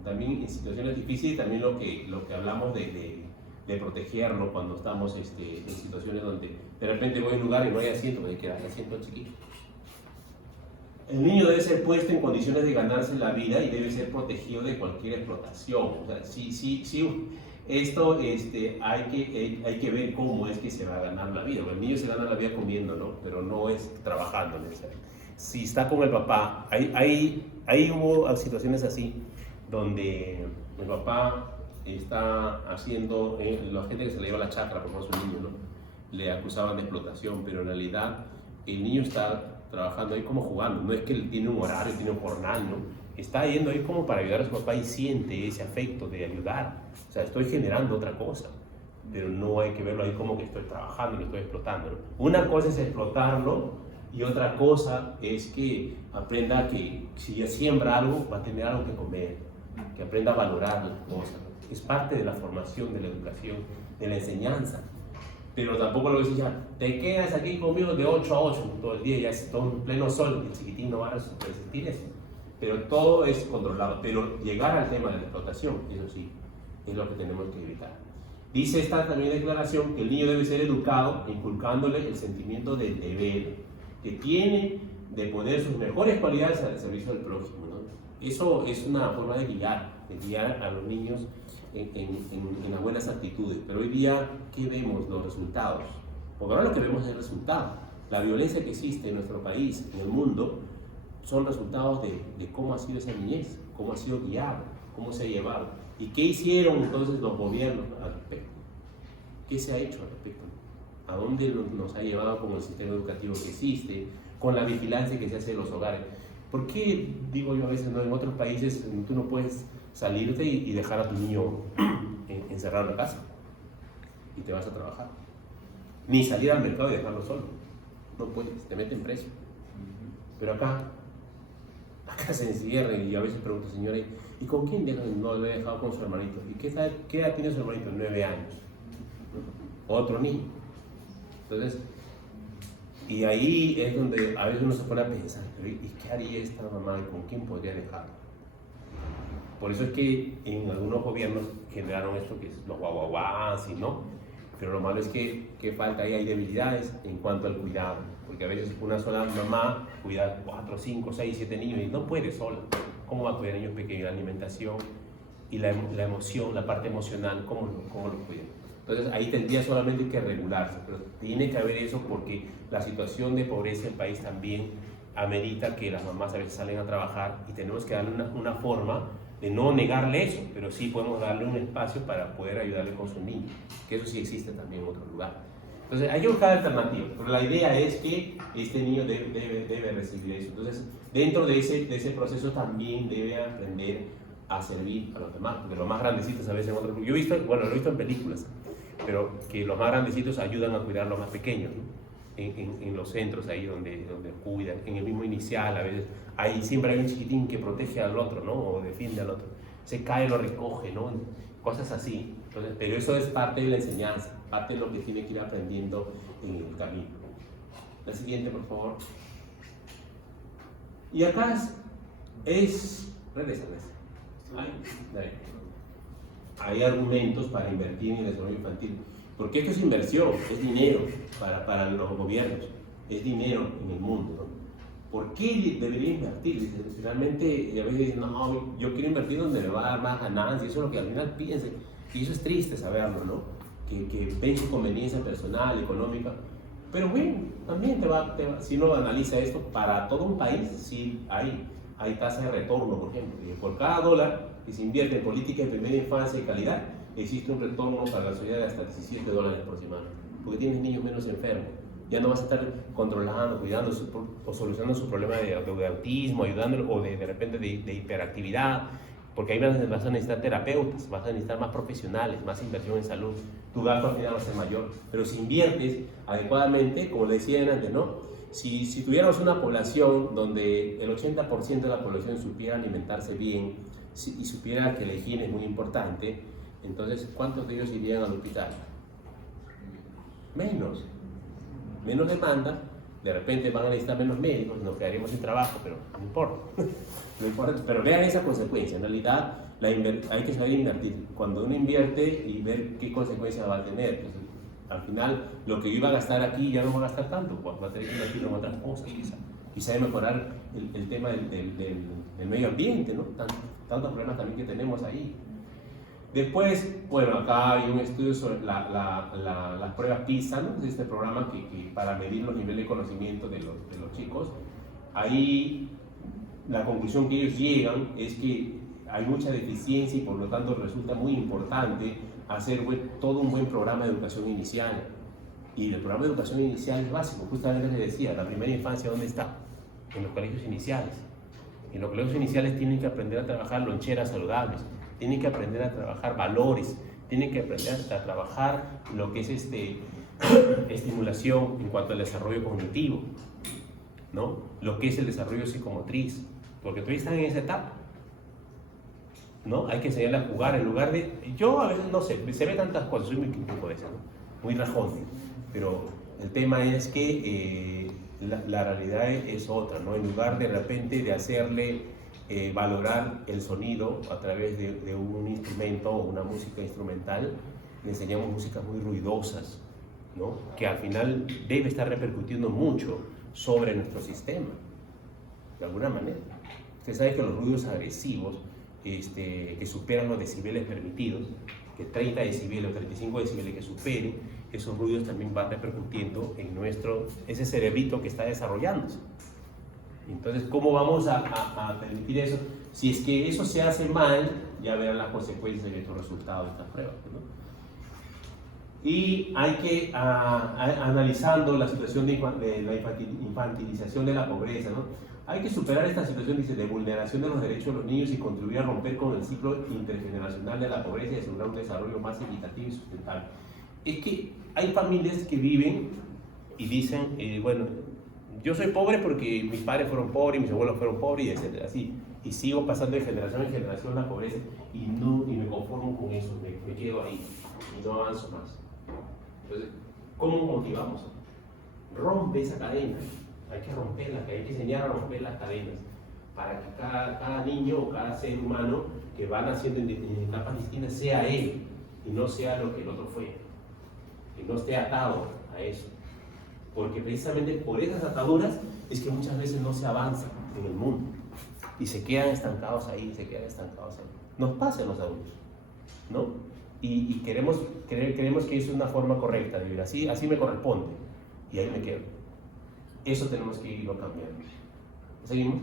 también en situaciones difíciles, también lo que hablamos de protegerlo cuando estamos en situaciones donde de repente voy a un lugar y no hay asiento, hay que dar asiento al chiquito. El niño debe ser puesto en condiciones de ganarse la vida y debe ser protegido de cualquier explotación. O sea, sí, esto hay que ver cómo es que se va a ganar la vida. El niño se gana la vida comiendo, ¿no? Pero no es trabajando necesariamente. Si está con el papá, ahí hubo situaciones así, donde el papá está haciendo, la gente que se le lleva la chacra por su niño, ¿no? Le acusaban de explotación, pero en realidad el niño está trabajando ahí como jugando, no es que él tiene un horario, tiene un jornal, ¿no? Está yendo ahí como para ayudar a su papá y siente ese afecto de ayudar. O sea, estoy generando otra cosa, pero no hay que verlo ahí como que estoy trabajando, lo estoy explotando, ¿no? Una cosa es explotarlo y otra cosa es que aprenda que si ya siembra algo, va a tener algo que comer, que aprenda a valorar las cosas. Es parte de la formación, de la educación, de la enseñanza. Pero tampoco lo decís ya, te quedas aquí conmigo de 8 a 8 todo el día, ya es todo en pleno sol, el chiquitín no va a resistir eso. Pero todo es controlado. Pero llegar al tema de la explotación, eso sí, es lo que tenemos que evitar. Dice esta también declaración que el niño debe ser educado, inculcándole el sentimiento del deber que tiene de poner sus mejores cualidades al servicio del prójimo, ¿no? Eso es una forma de guiar a los niños en las buenas actitudes. Pero hoy día, ¿qué vemos? Los resultados. Porque ahora lo que vemos es el resultado. La violencia que existe en nuestro país, en el mundo, son resultados de cómo ha sido esa niñez, cómo ha sido guiado, cómo se ha llevado. ¿Y qué hicieron entonces los gobiernos al respecto? ¿Qué se ha hecho al respecto? ¿A dónde nos ha llevado con el sistema educativo que existe, con la vigilancia que se hace en los hogares? ¿Por qué, digo yo a veces, ¿no? En otros países tú no puedes salirte y dejar a tu niño encerrado en la casa y te vas a trabajar? Ni salir al mercado y dejarlo solo. No puedes, te meten preso. Pero acá se encierra y a veces pregunto, señora, ¿y con quién no lo he dejado? Con su hermanito. ¿Y qué edad tiene su hermanito? 9 años. Otro niño. Entonces, y ahí es donde a veces uno se pone a pensar, ¿y qué haría esta mamá y con quién podría dejarlo? Por eso es que en algunos gobiernos generaron esto que es los guaguaguas, ¿no? Pero lo malo es que falta ahí, hay debilidades en cuanto al cuidado, porque a veces una sola mamá cuida 4, 5, 6, 7 niños y no puede sola. ¿Cómo va a cuidar niños pequeños? La alimentación y la emoción, la parte emocional, ¿cómo lo cuida? Entonces ahí tendría solamente que regularse, pero tiene que haber eso porque la situación de pobreza en el país también amerita que las mamás a veces salen a trabajar y tenemos que darle una forma de no negarle eso, pero sí podemos darle un espacio para poder ayudarle con su niño, que eso sí existe también en otro lugar. Entonces hay que buscar alternativas, pero la idea es que este niño debe recibir eso. Entonces dentro de ese proceso también debe aprender a servir a los demás, porque los más grandecitos a veces en otros, yo he visto, bueno, lo he visto en películas, pero que los más grandecitos ayudan a cuidar a los más pequeños, ¿no? En los centros ahí donde cuidan, en el mismo inicial a veces, ahí siempre hay un chiquitín que protege al otro, ¿no? O defiende al otro, se cae, lo recoge, ¿no? Cosas así. Entonces, pero eso es parte de la enseñanza, parte de lo que tiene que ir aprendiendo en el camino. La siguiente, por favor. Y acá regresa. Hay argumentos para invertir en el desarrollo infantil, porque esto es inversión, es dinero para los gobiernos, es dinero en el mundo, ¿no? ¿Por qué debería invertir? Realmente a veces dicen, no, yo quiero invertir donde me va a dar más ganancias, eso es lo que al final piensen, y eso es triste saberlo, ¿no? Que ven su conveniencia personal, económica, pero bueno, también si uno analiza esto, para todo un país sí hay hay tasa de retorno, por ejemplo. Y por cada dólar que se invierte en política de primera infancia y calidad, existe un retorno para la sociedad de hasta $17 aproximadamente, porque tienes niños menos enfermos. Ya no vas a estar controlando, cuidando o solucionando su problema de autismo, ayudándolo, o de repente de hiperactividad, porque ahí vas a necesitar terapeutas, vas a necesitar más profesionales, más inversión en salud. Tu gasto al final va a ser mayor. Pero si inviertes adecuadamente, como le decía antes, ¿no? Si tuviéramos una población donde el 80% de la población supiera alimentarse bien y supiera que la higiene es muy importante, entonces, ¿cuántos de ellos irían al hospital? Menos demanda, de repente van a necesitar menos médicos, nos quedaríamos sin trabajo, pero no importa. No importa. Pero vean esa consecuencia, en realidad hay que saber invertir. Cuando uno invierte y ver qué consecuencias va a tener, pues, al final lo que yo iba a gastar aquí ya no va a gastar tanto, pues va a tener que invertir en otras cosas, quizá mejorar el tema del medio ambiente, ¿no? Tantos problemas también que tenemos ahí. Después, bueno, acá hay un estudio sobre las pruebas PISA, ¿no? Este programa que para medir los niveles de conocimiento de los chicos. Ahí la conclusión que ellos llegan es que hay mucha deficiencia y por lo tanto resulta muy importante hacer todo un buen programa de educación inicial. Y el programa de educación inicial es básico, justamente les decía, la primera infancia, ¿dónde está? En los colegios iniciales. En los colegios iniciales tienen que aprender a trabajar loncheras saludables, tienen que aprender a trabajar valores, tienen que aprender a trabajar lo que es estimulación en cuanto al desarrollo cognitivo, ¿no? Lo que es el desarrollo psicomotriz, porque todavía están en esa etapa, ¿no? Hay que enseñarle a jugar en lugar de... Yo a veces, no sé, se ve tantas cosas, soy muy crítico de eso, ¿no? Muy rajón, pero el tema es que la realidad es otra, ¿no? En lugar de repente de hacerle valorar el sonido a través de un instrumento o una música instrumental, le enseñamos músicas muy ruidosas, ¿no? Que al final debe estar repercutiendo mucho sobre nuestro sistema, de alguna manera. Usted sabe que los ruidos agresivos que superan los decibeles permitidos, que 30 decibeles o 35 decibeles que superen, esos ruidos también van repercutiendo en ese cerebrito que está desarrollándose. Entonces, ¿cómo vamos a permitir eso? Si es que eso se hace mal, ya verán las consecuencias de estos resultados de estas pruebas, ¿no? Y hay que, analizando la situación de la infantilización de la pobreza, ¿no? Hay que superar esta situación, dice, de vulneración de los derechos de los niños y contribuir a romper con el ciclo intergeneracional de la pobreza y asegurar un desarrollo más equitativo y sustentable. Es que hay familias que viven y dicen, bueno, yo soy pobre porque mis padres fueron pobres, mis abuelos fueron pobres, y etcétera, así. Y sigo pasando de generación en generación la pobreza y me conformo con eso, me quedo ahí y no avanzo más. Entonces, ¿cómo motivamos? Rompe esa cadena, hay que romperla, hay que enseñar a romper las cadenas para que cada niño o cada ser humano que va naciendo en etapas distintas sea él y no sea lo que el otro fue, que no esté atado a eso. Porque precisamente por esas ataduras es que muchas veces no se avanza en el mundo y se quedan estancados ahí, Nos pasa a los adultos, ¿no? Y creemos que es una forma correcta de vivir, así me corresponde y ahí me quedo. Eso tenemos que irlo cambiando. ¿Seguimos?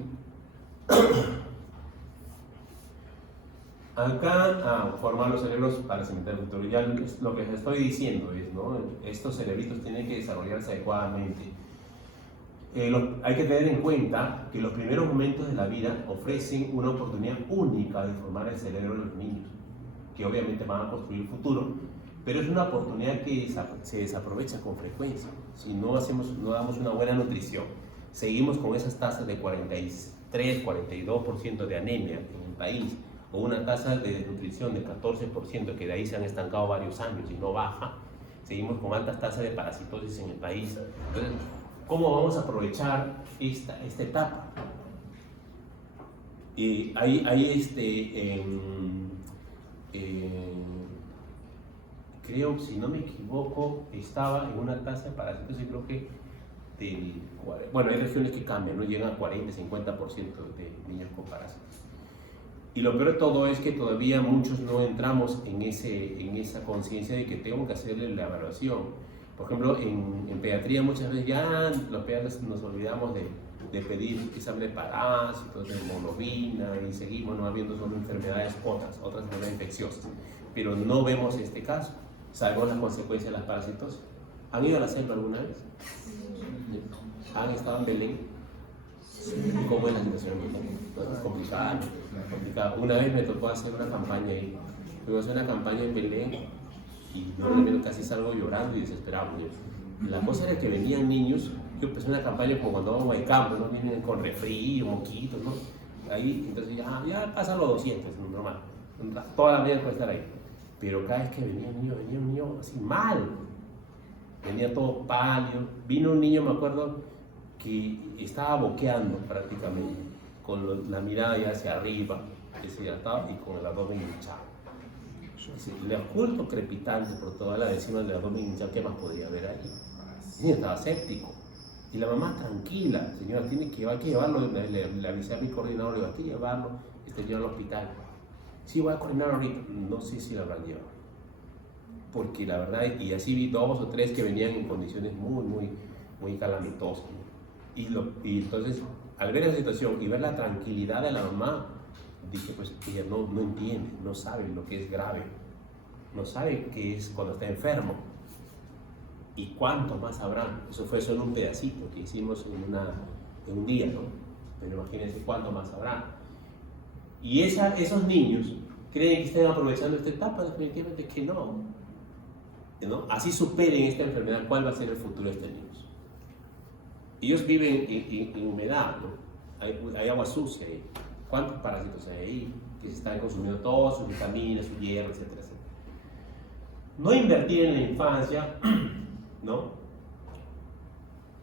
Acá, formar los cerebros para cimentar el futuro. Ya lo que les estoy diciendo es, ¿no? Estos cerebritos tienen que desarrollarse adecuadamente. Hay que tener en cuenta que los primeros momentos de la vida ofrecen una oportunidad única de formar el cerebro de los niños, que obviamente van a construir el futuro, pero es una oportunidad que se desaprovecha con frecuencia. Si no damos una buena nutrición, seguimos con esas tasas de 43-42% de anemia en el país, o una tasa de desnutrición de 14%, que de ahí se han estancado varios años y no baja. Seguimos con altas tasas de parasitosis en el país. Entonces, ¿cómo vamos a aprovechar esta etapa? Creo, si no me equivoco, estaba en una tasa de parasitosis, creo que bueno, hay regiones que cambian, ¿no? Llegan a 40-50% de niños con parásitos. Y lo peor de todo es que todavía muchos no entramos en esa conciencia de que tengo que hacerle la evaluación. Por ejemplo, en pediatría muchas veces ya los pediatras nos olvidamos de pedir examen de parásitos, de hemoglobina, y seguimos no habiendo solo enfermedades otras enfermedades infecciosas. Pero no vemos este caso. Sabemos las consecuencias de las parásitos. ¿Han ido a la selva alguna vez? ¿Han estado en Belén? ¿Cómo es la situación en Belén? Es complicado. Una vez me tocó hacer una campaña ahí. Fuimos a hacer una campaña en Belén y yo realmente casi salgo llorando y desesperado. La cosa era que venían niños, yo empecé una campaña como cuando vamos al campo, ¿no? Vienen con resfrío, moquitos, ¿no? Ahí, entonces ya pasan los 200, normal. Toda la vida puede estar ahí. Pero cada vez que venía un niño así mal. Venía todo pálido. Vino un niño, me acuerdo, que estaba boqueando prácticamente, con la mirada ya hacia arriba, deshidratado y con el abdomen hinchado. Le oculto crepitante por toda la vecina del abdomen hinchado, ¿qué más podría haber ahí? El niño estaba séptico. Y la mamá tranquila, señora, hay que llevarlo, le avisé a mi coordinador, le digo, hay que llevarlo, llevarlo al hospital. Sí, voy a coordinar ahorita, no sé si lo habrán llevado. Porque la verdad, y así vi 2 o 3 que venían en condiciones muy calamitosas, ¿no? Y entonces, al ver esa situación y ver la tranquilidad de la mamá, dije, pues ella no entiende, no sabe lo que es grave, no sabe qué es cuando está enfermo. ¿Y cuánto más habrán? Eso fue solo un pedacito que hicimos en un día, ¿no? Pero imagínense cuánto más habrán. Y esos niños creen que están aprovechando esta etapa, definitivamente que no. Así superen esta enfermedad, ¿cuál va a ser el futuro de estos niños? Ellos viven en humedad, ¿no? Hay agua sucia ahí. ¿Cuántos parásitos hay ahí? Que se están consumiendo todas sus vitaminas, su hierro, etcétera, etcétera. No invertir en la infancia, ¿no?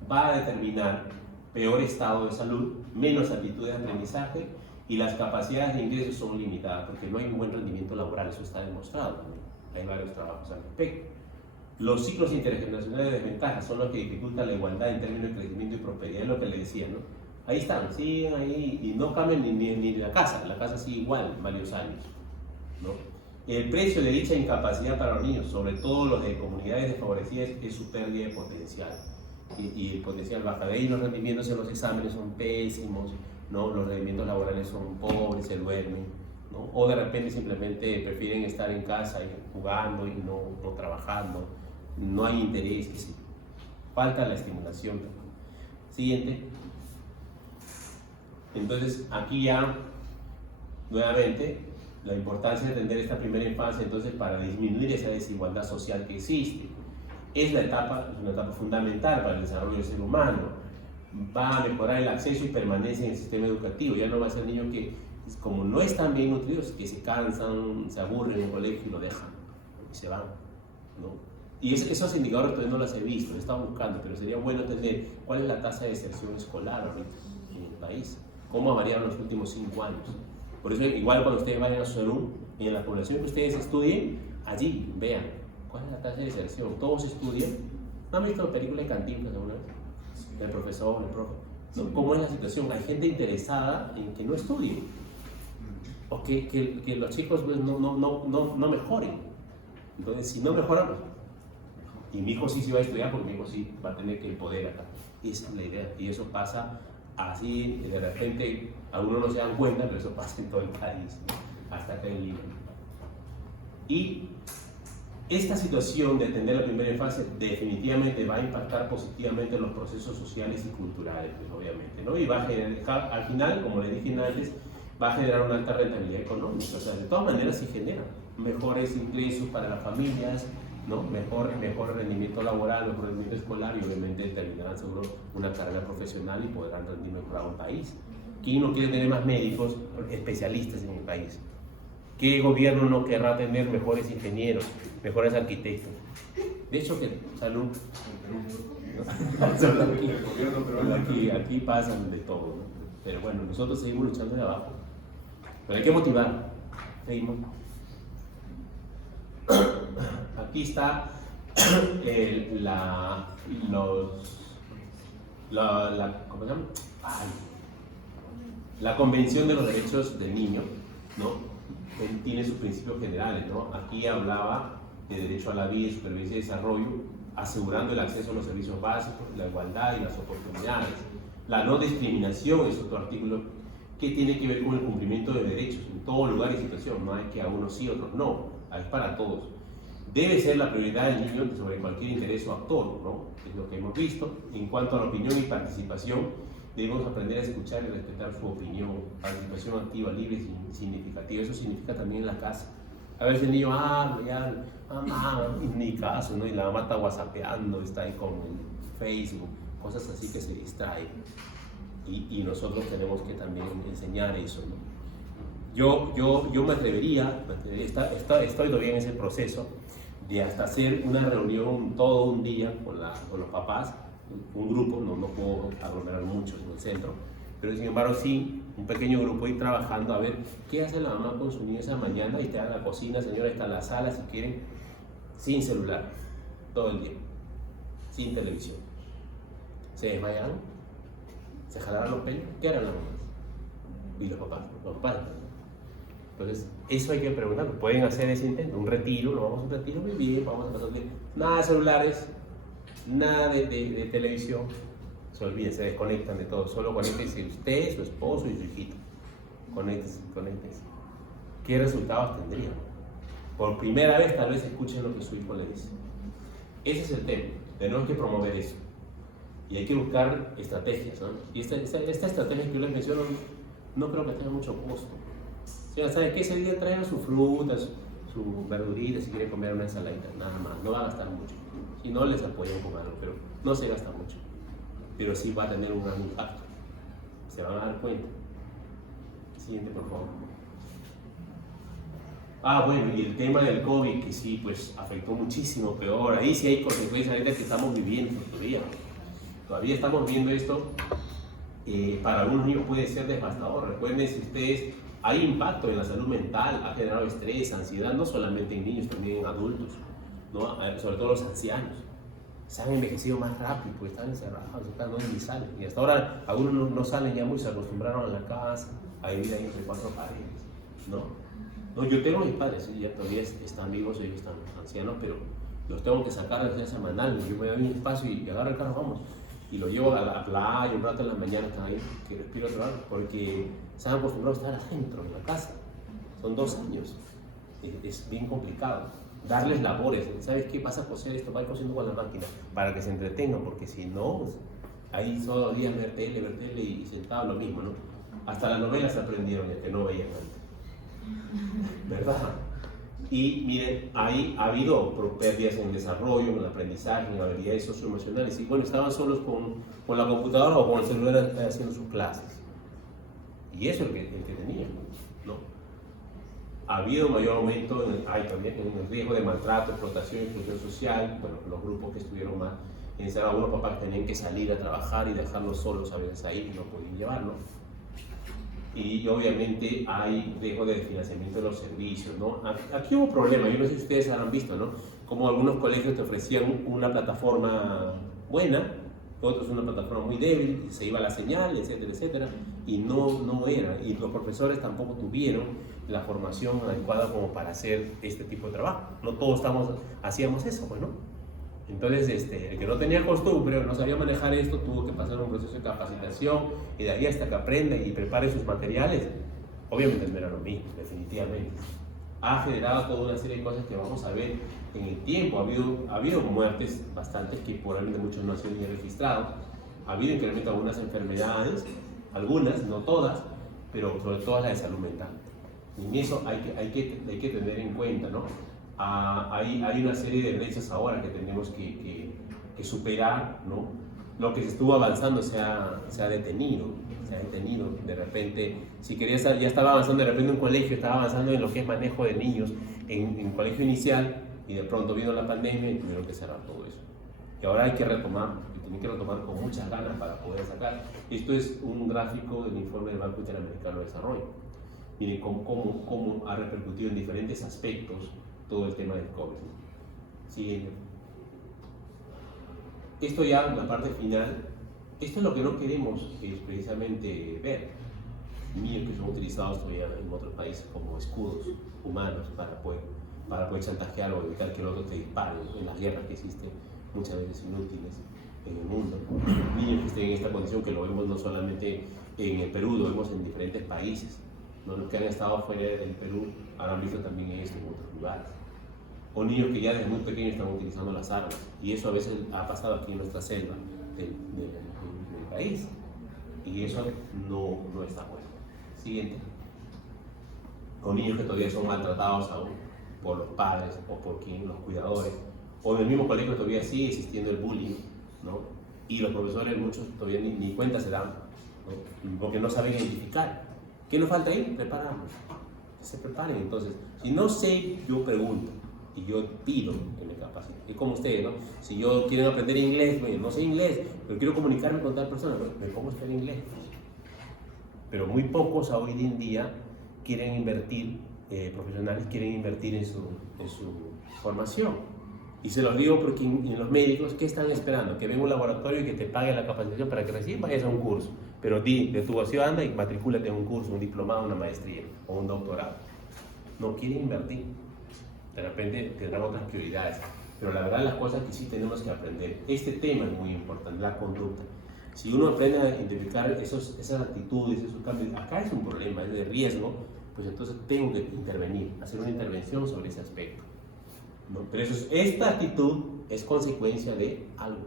Va a determinar peor estado de salud, menos aptitud de aprendizaje y las capacidades de ingresos son limitadas porque no hay un buen rendimiento laboral, eso está demostrado también. Hay varios trabajos al respecto. Los ciclos intergeneracionales de desventaja son los que dificultan la igualdad en términos de crecimiento y prosperidad, es lo que le decía, ¿no? Ahí están, siguen ahí y no cambian ni la casa sigue igual varios años, ¿no? El precio de dicha incapacidad para los niños, sobre todo los de comunidades desfavorecidas, es su pérdida de potencial. Y el potencial baja. De ahí los rendimientos en los exámenes son pésimos, ¿no? Los rendimientos laborales son pobres, se duermen, ¿no? O de repente simplemente prefieren estar en casa jugando y no trabajando. No hay interés, que sí. Falta la estimulación. Siguiente. Entonces, aquí ya, nuevamente, la importancia de atender esta primera infancia, entonces, para disminuir esa desigualdad social que existe. Es una etapa fundamental para el desarrollo del ser humano. Va a mejorar el acceso y permanencia en el sistema educativo. Ya no va a ser niño que, como no están bien nutridos, que se cansan, se aburren en el colegio y lo dejan, y se van, ¿no? Y esos indicadores todavía no los he visto, he estado buscando, pero sería bueno entender cuál es la tasa de deserción escolar ahorita en el país, cómo ha variado en los últimos 5 años. Por eso, igual cuando ustedes vayan a Solún, en la población que ustedes estudien, allí vean cuál es la tasa de deserción. Todos estudian. ¿No han visto películas de Cantinflas alguna vez? El profesor, el profe. ¿No? ¿Cómo es la situación? Hay gente interesada en que no estudien, o que los chicos pues, no mejoren. Entonces, si no mejoran, y mi hijo sí se va a estudiar porque mi hijo sí va a tener que poder acá. Esa es la idea. Y eso pasa así, de repente, algunos no se dan cuenta, pero eso pasa en todo el país, ¿no? Hasta acá en Lima. Y esta situación de atender la primera infancia definitivamente va a impactar positivamente en los procesos sociales y culturales, pues, obviamente, ¿no? Y va a generar, al final, como les dije antes, va a generar una alta rentabilidad económica. O sea, de todas maneras se genera mejores ingresos para las familias, ¿no? Mejor rendimiento laboral, mejor rendimiento escolar y obviamente terminarán seguro una carrera profesional y podrán rendir mejor a un país. ¿Quién no quiere tener más médicos especialistas en el país? ¿Qué gobierno no querrá tener mejores ingenieros, mejores arquitectos? De hecho, que salud. Aquí pasan de todo, ¿no? Pero bueno, nosotros seguimos luchando de abajo. Pero hay que motivar. Seguimos. Aquí está ¿cómo se llama? La Convención de los Derechos del Niño, ¿no? Tiene sus principios generales, ¿no? Aquí hablaba de derecho a la vida, supervivencia y desarrollo, asegurando el acceso a los servicios básicos, la igualdad y las oportunidades, La no discriminación es otro artículo que tiene que ver con el cumplimiento de derechos en todo lugar y situación. No hay que a unos sí, otros no. Es para todos. Debe ser la prioridad del niño sobre cualquier interés o actor, ¿no? Es lo que hemos visto. En cuanto a la opinión y participación, debemos aprender a escuchar y respetar su opinión. Participación activa, libre y significativa. Eso significa también en la casa. A veces el niño habla, mamá, ni caso, ¿no? Y la mamá está whatsappeando, está ahí con Facebook, cosas así que se distraen. Y nosotros tenemos que también enseñar eso, ¿no? Yo me atrevería, estoy todavía en ese proceso de hasta hacer una reunión todo un día con los papás, un grupo, no puedo aglomerar muchos en el centro, pero sin embargo sí, un pequeño grupo ir trabajando a ver qué hace la mamá con su niño esa mañana y te da la cocina, señora, está en la sala si quieren, sin celular, todo el día, sin televisión. ¿Se desmayaron? ¿Se jalaron los pelos? ¿Qué harán las mamás? Y los papás, Entonces, eso hay que preguntar. Pueden hacer ese intento, un retiro, nos vamos a un retiro muy bien, vamos a pasar bien. Nada de celulares, nada de televisión. Se olviden, se desconectan de todo. Solo conéctense usted, su esposo y su hijito. Conéctense. ¿Qué resultados tendrían? Por primera vez, tal vez escuchen lo que su hijo le dice. Ese es el tema. Tenemos que promover eso. Y hay que buscar estrategias, ¿no? Y esta estrategia que yo les menciono no creo que tenga mucho costo. O sea, ¿sabe qué? Ese día traigan sus frutas, su verdurita, si quieren comer una ensaladita, nada más. No va a gastar mucho. Si no, les apoyan con algo, pero no se gasta mucho. Pero sí va a tener un gran impacto. Se van a dar cuenta. Siguiente, por favor. Bueno, y el tema del COVID, que sí, pues afectó muchísimo, peor. Ahí sí hay consecuencias ahorita que estamos viviendo todavía. Todavía estamos viendo esto. Para algunos niños puede ser devastador. Recuerden, si ustedes, hay impacto en la salud mental, ha generado estrés, ansiedad, no solamente en niños, también en adultos, ¿no? Sobre todo los ancianos. Se han envejecido más rápido porque están encerrados, no ni salen. Y hasta ahora algunos no salen ya muy, se acostumbraron a la casa, a vivir ahí entre cuatro paredes, ¿no? Yo tengo a mis padres, ya todavía están vivos, ellos están ancianos, pero los tengo que sacar desde semanal. Yo me doy un espacio y agarro el carro, vamos. Y lo llevo a la playa, un rato en la mañana, están ahí, que respiro otro lado, porque se han acostumbrado a estar adentro de la casa. Son 2 años. Es bien complicado. Darles labores. ¿Sabes qué? Vas a coser esto, vas cosiendo con la máquina, para que se entretengan, porque si no, pues, ahí solo días ver tele y sentado lo mismo, ¿no? Hasta las novelas aprendieron ya que no veían antes. ¿Verdad? Y miren, ahí ha habido pérdidas en desarrollo, en el aprendizaje, en habilidades socioemocionales. Y bueno, estaban solos con la computadora o con el celular haciendo sus clases. Y eso es el que tenían, ¿no? Ha habido mayor aumento también en el riesgo de maltrato, explotación, exclusión social. Bueno, los grupos que estuvieron más encerrados, algunos papás tenían que salir a trabajar y dejarlos solos a veces ahí y no podían llevarlo. Y obviamente hay riesgo de desfinanciamiento de los servicios, ¿no? Aquí hubo problemas, yo no sé si ustedes habrán visto, ¿no? Como algunos colegios te ofrecían una plataforma buena, otros una plataforma muy débil, se iba la señal, etcétera, etcétera, y no era, y los profesores tampoco tuvieron la formación adecuada como para hacer este tipo de trabajo. No todos hacíamos eso, pues, ¿no? Entonces, el que no tenía costumbre o no sabía manejar esto tuvo que pasar un proceso de capacitación y de ahí hasta que aprenda y prepare sus materiales. Obviamente no era lo mismo, definitivamente. Ha generado toda una serie de cosas que vamos a ver en el tiempo. Ha habido muertes bastantes que probablemente muchos no han sido ni registrados. Ha habido incremento de algunas enfermedades, algunas, no todas, pero sobre todo la de salud mental. Y en eso hay que tener en cuenta, ¿no? Hay una serie de brechas ahora que tenemos que superar, ¿no? Lo que se estuvo avanzando se ha detenido. De repente, si querías, ya estaba avanzando de repente un colegio, estaba avanzando en lo que es manejo de niños en colegio inicial y de pronto vino la pandemia y tuvieron que cerrar todo eso. Y ahora hay que retomar, y tienen que retomar con muchas ganas para poder sacar. Esto es un gráfico del informe del Banco Interamericano de Desarrollo. Miren cómo ha repercutido en diferentes aspectos todo el tema del COVID. Siguiente. Esto ya en la parte final, esto es lo que no queremos precisamente ver. Niños que son utilizados todavía en otros países como escudos humanos para poder chantajear o evitar que el otro te dispare en las guerras que existen, muchas veces inútiles. en el mundo. Niños que estén en esta condición, que lo vemos no solamente en el Perú, lo vemos en diferentes países, ¿no? Los que han estado fuera del Perú ahora han visto también esto en otros lugares. O niños que ya desde muy pequeños están utilizando las armas, y eso a veces ha pasado aquí en nuestra selva del país, y eso no está bueno. Siguiente. O niños que todavía son maltratados aún por los padres o por los cuidadores, o en el mismo colegio todavía sigue existiendo el bullying, ¿no? Y los profesores, muchos todavía ni cuenta se dan, ¿no? Porque no saben identificar. ¿Qué nos falta ahí? Prepararnos. Que se preparen. Entonces, si no sé, yo pregunto y yo pido que me capaciten. Es como ustedes, ¿no? Si yo quiero aprender inglés, bueno, no sé inglés, pero quiero comunicarme con tal persona, bueno, me pongo a estudiar inglés. Pero muy pocos hoy en día quieren invertir, profesionales quieren invertir en su formación. Y se los digo porque en los médicos, ¿qué están esperando? Que venga un laboratorio y que te pague la capacitación para que recién vayas a un curso. Pero de tu vacío anda y matricúlate en un curso, un diplomado, una maestría o un doctorado. No quieren invertir. De repente tendrán otras prioridades. Pero la verdad, las cosas que sí tenemos que aprender. Este tema es muy importante, la conducta. Si uno aprende a identificar esas actitudes, esos cambios, acá es un problema, es de riesgo, pues entonces tengo que intervenir, hacer una intervención sobre ese aspecto, ¿no? Pero esta actitud es consecuencia de algo.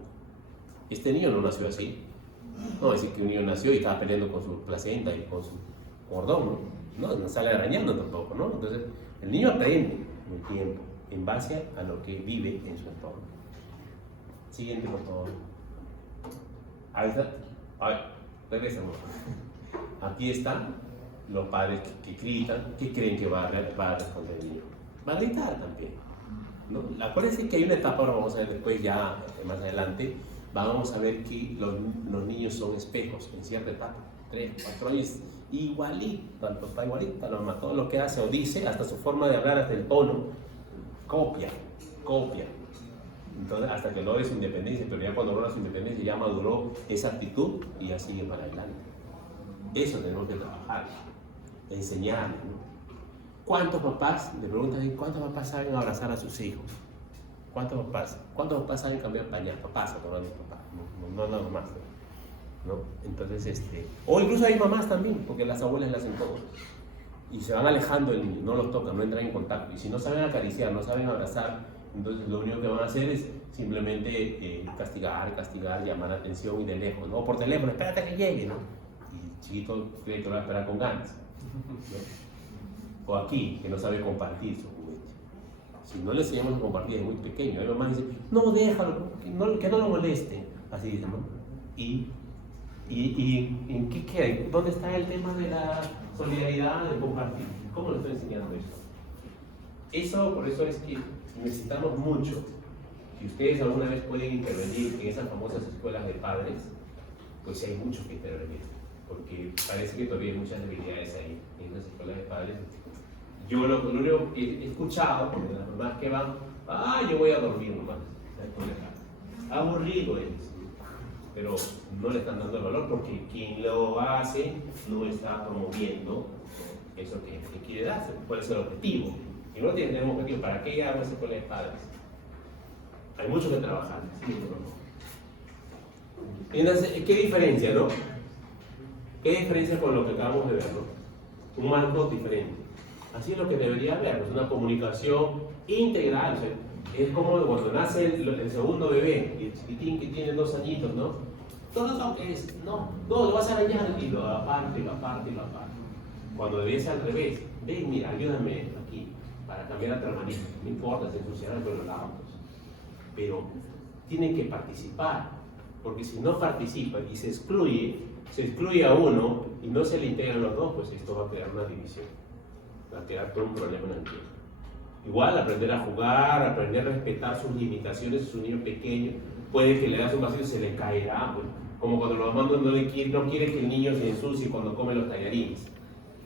Este niño no nació así. No decir que un niño nació y estaba peleando con su placenta y con su cordón, ¿no? No sale arañando tampoco, ¿no? Entonces, el niño aprende con el tiempo, en base a lo que vive en su entorno. Siguiente, por favor. Ahí está. A ver, regresamos. Aquí están los padres que gritan, que creen que va a responder el niño. Va a gritar también, ¿no? Acuérdense que hay una etapa, ahora vamos a ver después ya más adelante, vamos a ver que los niños son espejos en cierta etapa, 3, 4 años, igualito al papá, igualito a la mamá, todo lo que hace o dice, hasta su forma de hablar, hasta el tono, copia. Entonces, hasta que logre su independencia, pero ya cuando logra su independencia ya maduró esa actitud y ya sigue para adelante. Eso tenemos que trabajar, enseñarles, ¿no? ¿Cuántos papás, le preguntan, cuántos papás saben abrazar a sus hijos? ¿Cuántos papás saben cambiar pañal? Papás, no nada más, ¿no? Entonces, o incluso hay mamás también, porque las abuelas le hacen todo. Y se van alejando del niño, no los tocan, no entran en contacto. Y si no saben acariciar, no saben abrazar, entonces lo único que van a hacer es simplemente castigar, llamar la atención y de lejos, ¿no? O por teléfono, espérate que llegue, ¿no? Y el chiquito cree que va a esperar con ganas, ¿no? O aquí, que no sabe compartir su juguete. Si no le enseñamos a compartir desde muy pequeño, hay mamás que dicen, no, déjalo, que no lo moleste, así dicen, ¿no? ¿Y en qué queda? ¿Dónde está el tema de la solidaridad, de compartir? ¿Cómo le estoy enseñando eso? Por eso es que necesitamos mucho que ustedes alguna vez pueden intervenir en esas famosas escuelas de padres, pues hay mucho que intervenir, porque parece que todavía hay muchas debilidades ahí en esas escuelas de padres. Yo lo único que he escuchado de las mamás que van, yo voy a dormir nomás, aburrido es, pero no le están dando el valor porque quien lo hace no está promoviendo eso que quiere darse, cuál es el objetivo. Y no tenemos objetivo, ¿para qué hago esa escuela de padres? Hay mucho que trabajar, ¿sí? Entonces, ¿qué diferencia, no? ¿Qué diferencia con lo que acabamos de ver, no? Un marco diferente. Así es lo que debería haber, pues una comunicación integral. O sea, es como cuando nace el segundo bebé, y el chiquitín que tiene 2 añitos, ¿no? Todo lo que es, no, lo vas a arañar y lo aparte. Cuando debía ser al revés, ven, mira, ayúdame aquí para cambiar la tramanita, no importa, se ensuciarán con los autos, pero tienen que participar, porque si no participan y se excluye a uno y no se le integran los dos, pues esto va a crear una división, va a crear todo un problema en el tiempo. Igual aprender a jugar, aprender a respetar sus limitaciones, es un niño pequeño, puede que le das un vacío y se le caerá, pues, como cuando los mamás no quiere que el niño se ensucie cuando come los tallarines,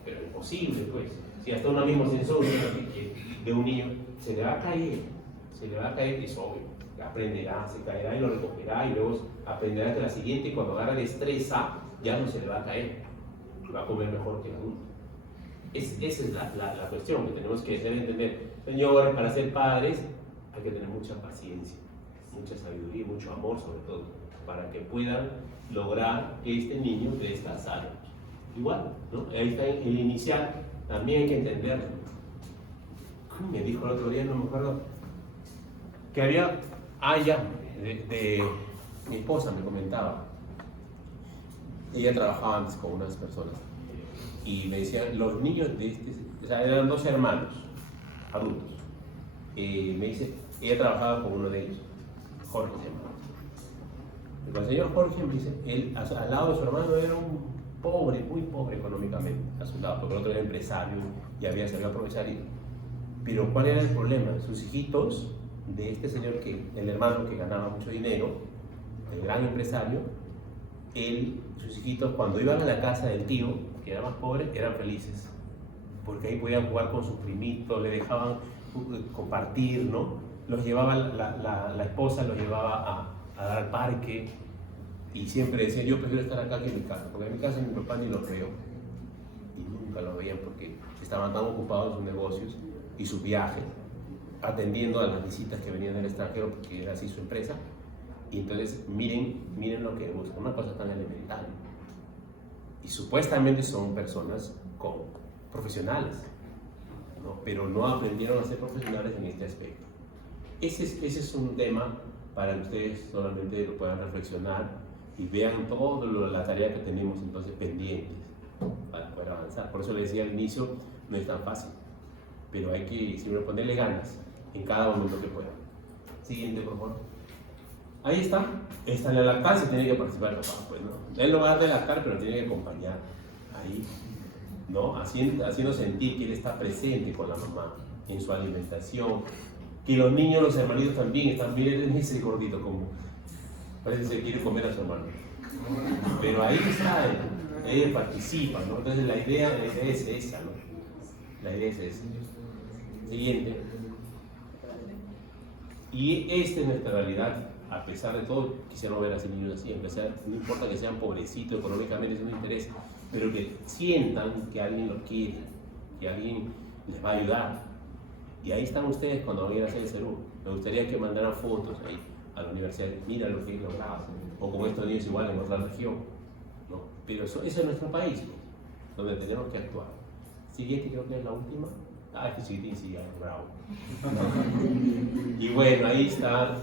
pero es imposible, pues. Si hasta uno mismo se ensucia de un niño, se le va a caer y es obvio, aprenderá, se caerá y lo recogerá y luego aprenderá que la siguiente, cuando agarra destreza, ya no se le va a caer, va a comer mejor que el adulto. Esa es la cuestión que tenemos que hacer entender. Señores, para ser padres hay que tener mucha paciencia, mucha sabiduría, mucho amor sobre todo, para que puedan lograr que este niño crezca sano. Igual, ¿no? Ahí está el inicial, también hay que entenderlo. Me dijo el otro día, no me acuerdo, que había, mi esposa me comentaba, ella trabajaba antes con unas personas y me decía, los niños de o sea, eran 2 hermanos adultos, me dice, ella trabajaba con uno de ellos, Jorge se llamaba. Y con el señor Jorge me dice, él al lado de su hermano era un pobre, muy pobre económicamente, a su lado, porque el otro era empresario y se había aprovechado. Pero ¿cuál era el problema? Sus hijitos de este señor, el hermano que ganaba mucho dinero, el gran empresario, sus hijitos cuando iban a la casa del tío, que era más pobre, eran felices, porque ahí podían jugar con sus primitos, le dejaban compartir, ¿no? Los llevaba la esposa, los llevaba a dar al parque, y siempre decía, yo prefiero estar acá que en mi casa, porque en mi casa mi papá ni los veo, y nunca los veían porque estaban tan ocupados en sus negocios y sus viajes, atendiendo a las visitas que venían del extranjero, porque era así su empresa. Y entonces miren lo que buscan, una cosa tan elemental. Y supuestamente son personas profesionales, ¿no? Pero no aprendieron a ser profesionales en este aspecto. Ese es un tema para que ustedes solamente lo puedan reflexionar y vean toda la tarea que tenemos entonces pendientes para poder avanzar. Por eso les decía al inicio, no es tan fácil, pero hay que siempre ponerle ganas en cada momento que puedan. Siguiente, por favor. Ahí está en la lactancia, tiene que participar el papá, pues, ¿no? Él lo va a dar de lactar, pero tiene que acompañar ahí, ¿no? Haciendo sentir que él está presente con la mamá en su alimentación, que los niños, los hermanitos también están, miren ese gordito como parece que se quiere comer a su hermano, pero ahí está, él participa, ¿no? Entonces la idea es esa, ¿no? La idea es esa. Siguiente. Y esta es nuestra realidad. A pesar de todo, quisiera ver así niños así, no importa que sean pobrecitos, económicamente eso no interesa, pero que sientan que alguien los quiere, que alguien les va a ayudar. Y ahí están ustedes cuando vayan a hacer el CERU. Me gustaría que mandaran fotos ahí a la universidad, mira lo que he logrado, o como estos niños igual en otra región, ¿no? Pero ese es nuestro país, ¿no? Donde tenemos que actuar. Siguiente, creo que es la última. Este chiquitín sí, bravo. Y bueno, ahí está.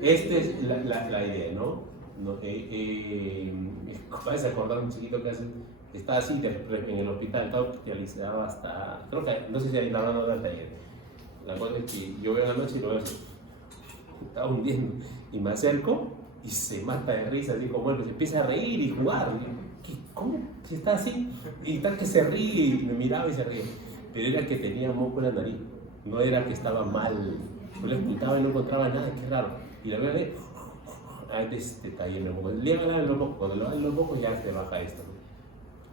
Esta es la idea, ¿no? Me parece acordar un chiquito que está así en el hospital, está hospitalizado hasta, creo que, no sé si ahí está hablando del taller. La cosa es que yo veo en la noche y lo veo, está hundiendo, y me acerco y se mata de risa, así como él, se empieza a reír y jugar. ¿Cómo? Si está así, y tal que se ríe, y me miraba y se ríe. Pero era que tenía moco en la nariz, no era que estaba mal. Yo le escuchaba y no encontraba nada, qué raro. Y la verdad es que está ahí en los mocos. Le van a los mocos, cuando le van los mocos ya se baja esto, ¿no?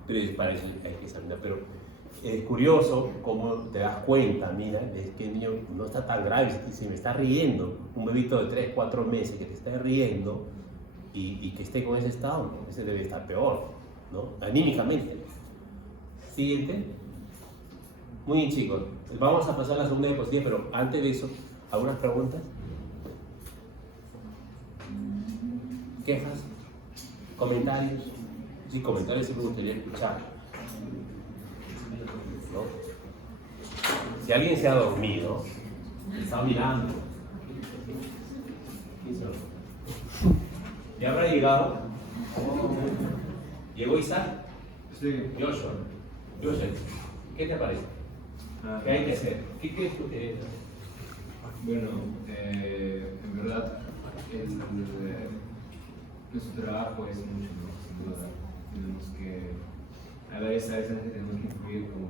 Pero es para eso hay que examinar. Pero es curioso cómo te das cuenta, mira, es que el niño no está tan grave, si me está riendo, un bebito de 3, 4 meses que te esté riendo y que esté con ese estado, ¿no? Ese debe estar peor, ¿no? Anímicamente. Siguiente. Muy bien, chicos. Vamos a pasar a la segunda diapositiva, pero antes de eso, ¿algunas preguntas? ¿Quejas? ¿Comentarios? Sí, comentarios sí me gustaría escuchar, ¿no? Si alguien se ha dormido, está mirando, ¿ya habrá llegado? ¿Llegó Isaac? Sí. Joshua, ¿qué te parece? ¿Qué hay que hacer? ¿Qué crees tú que es? Bueno, en verdad, nuestro trabajo es mucho, ¿no? Sin duda. Tenemos que, a veces tenemos que influir como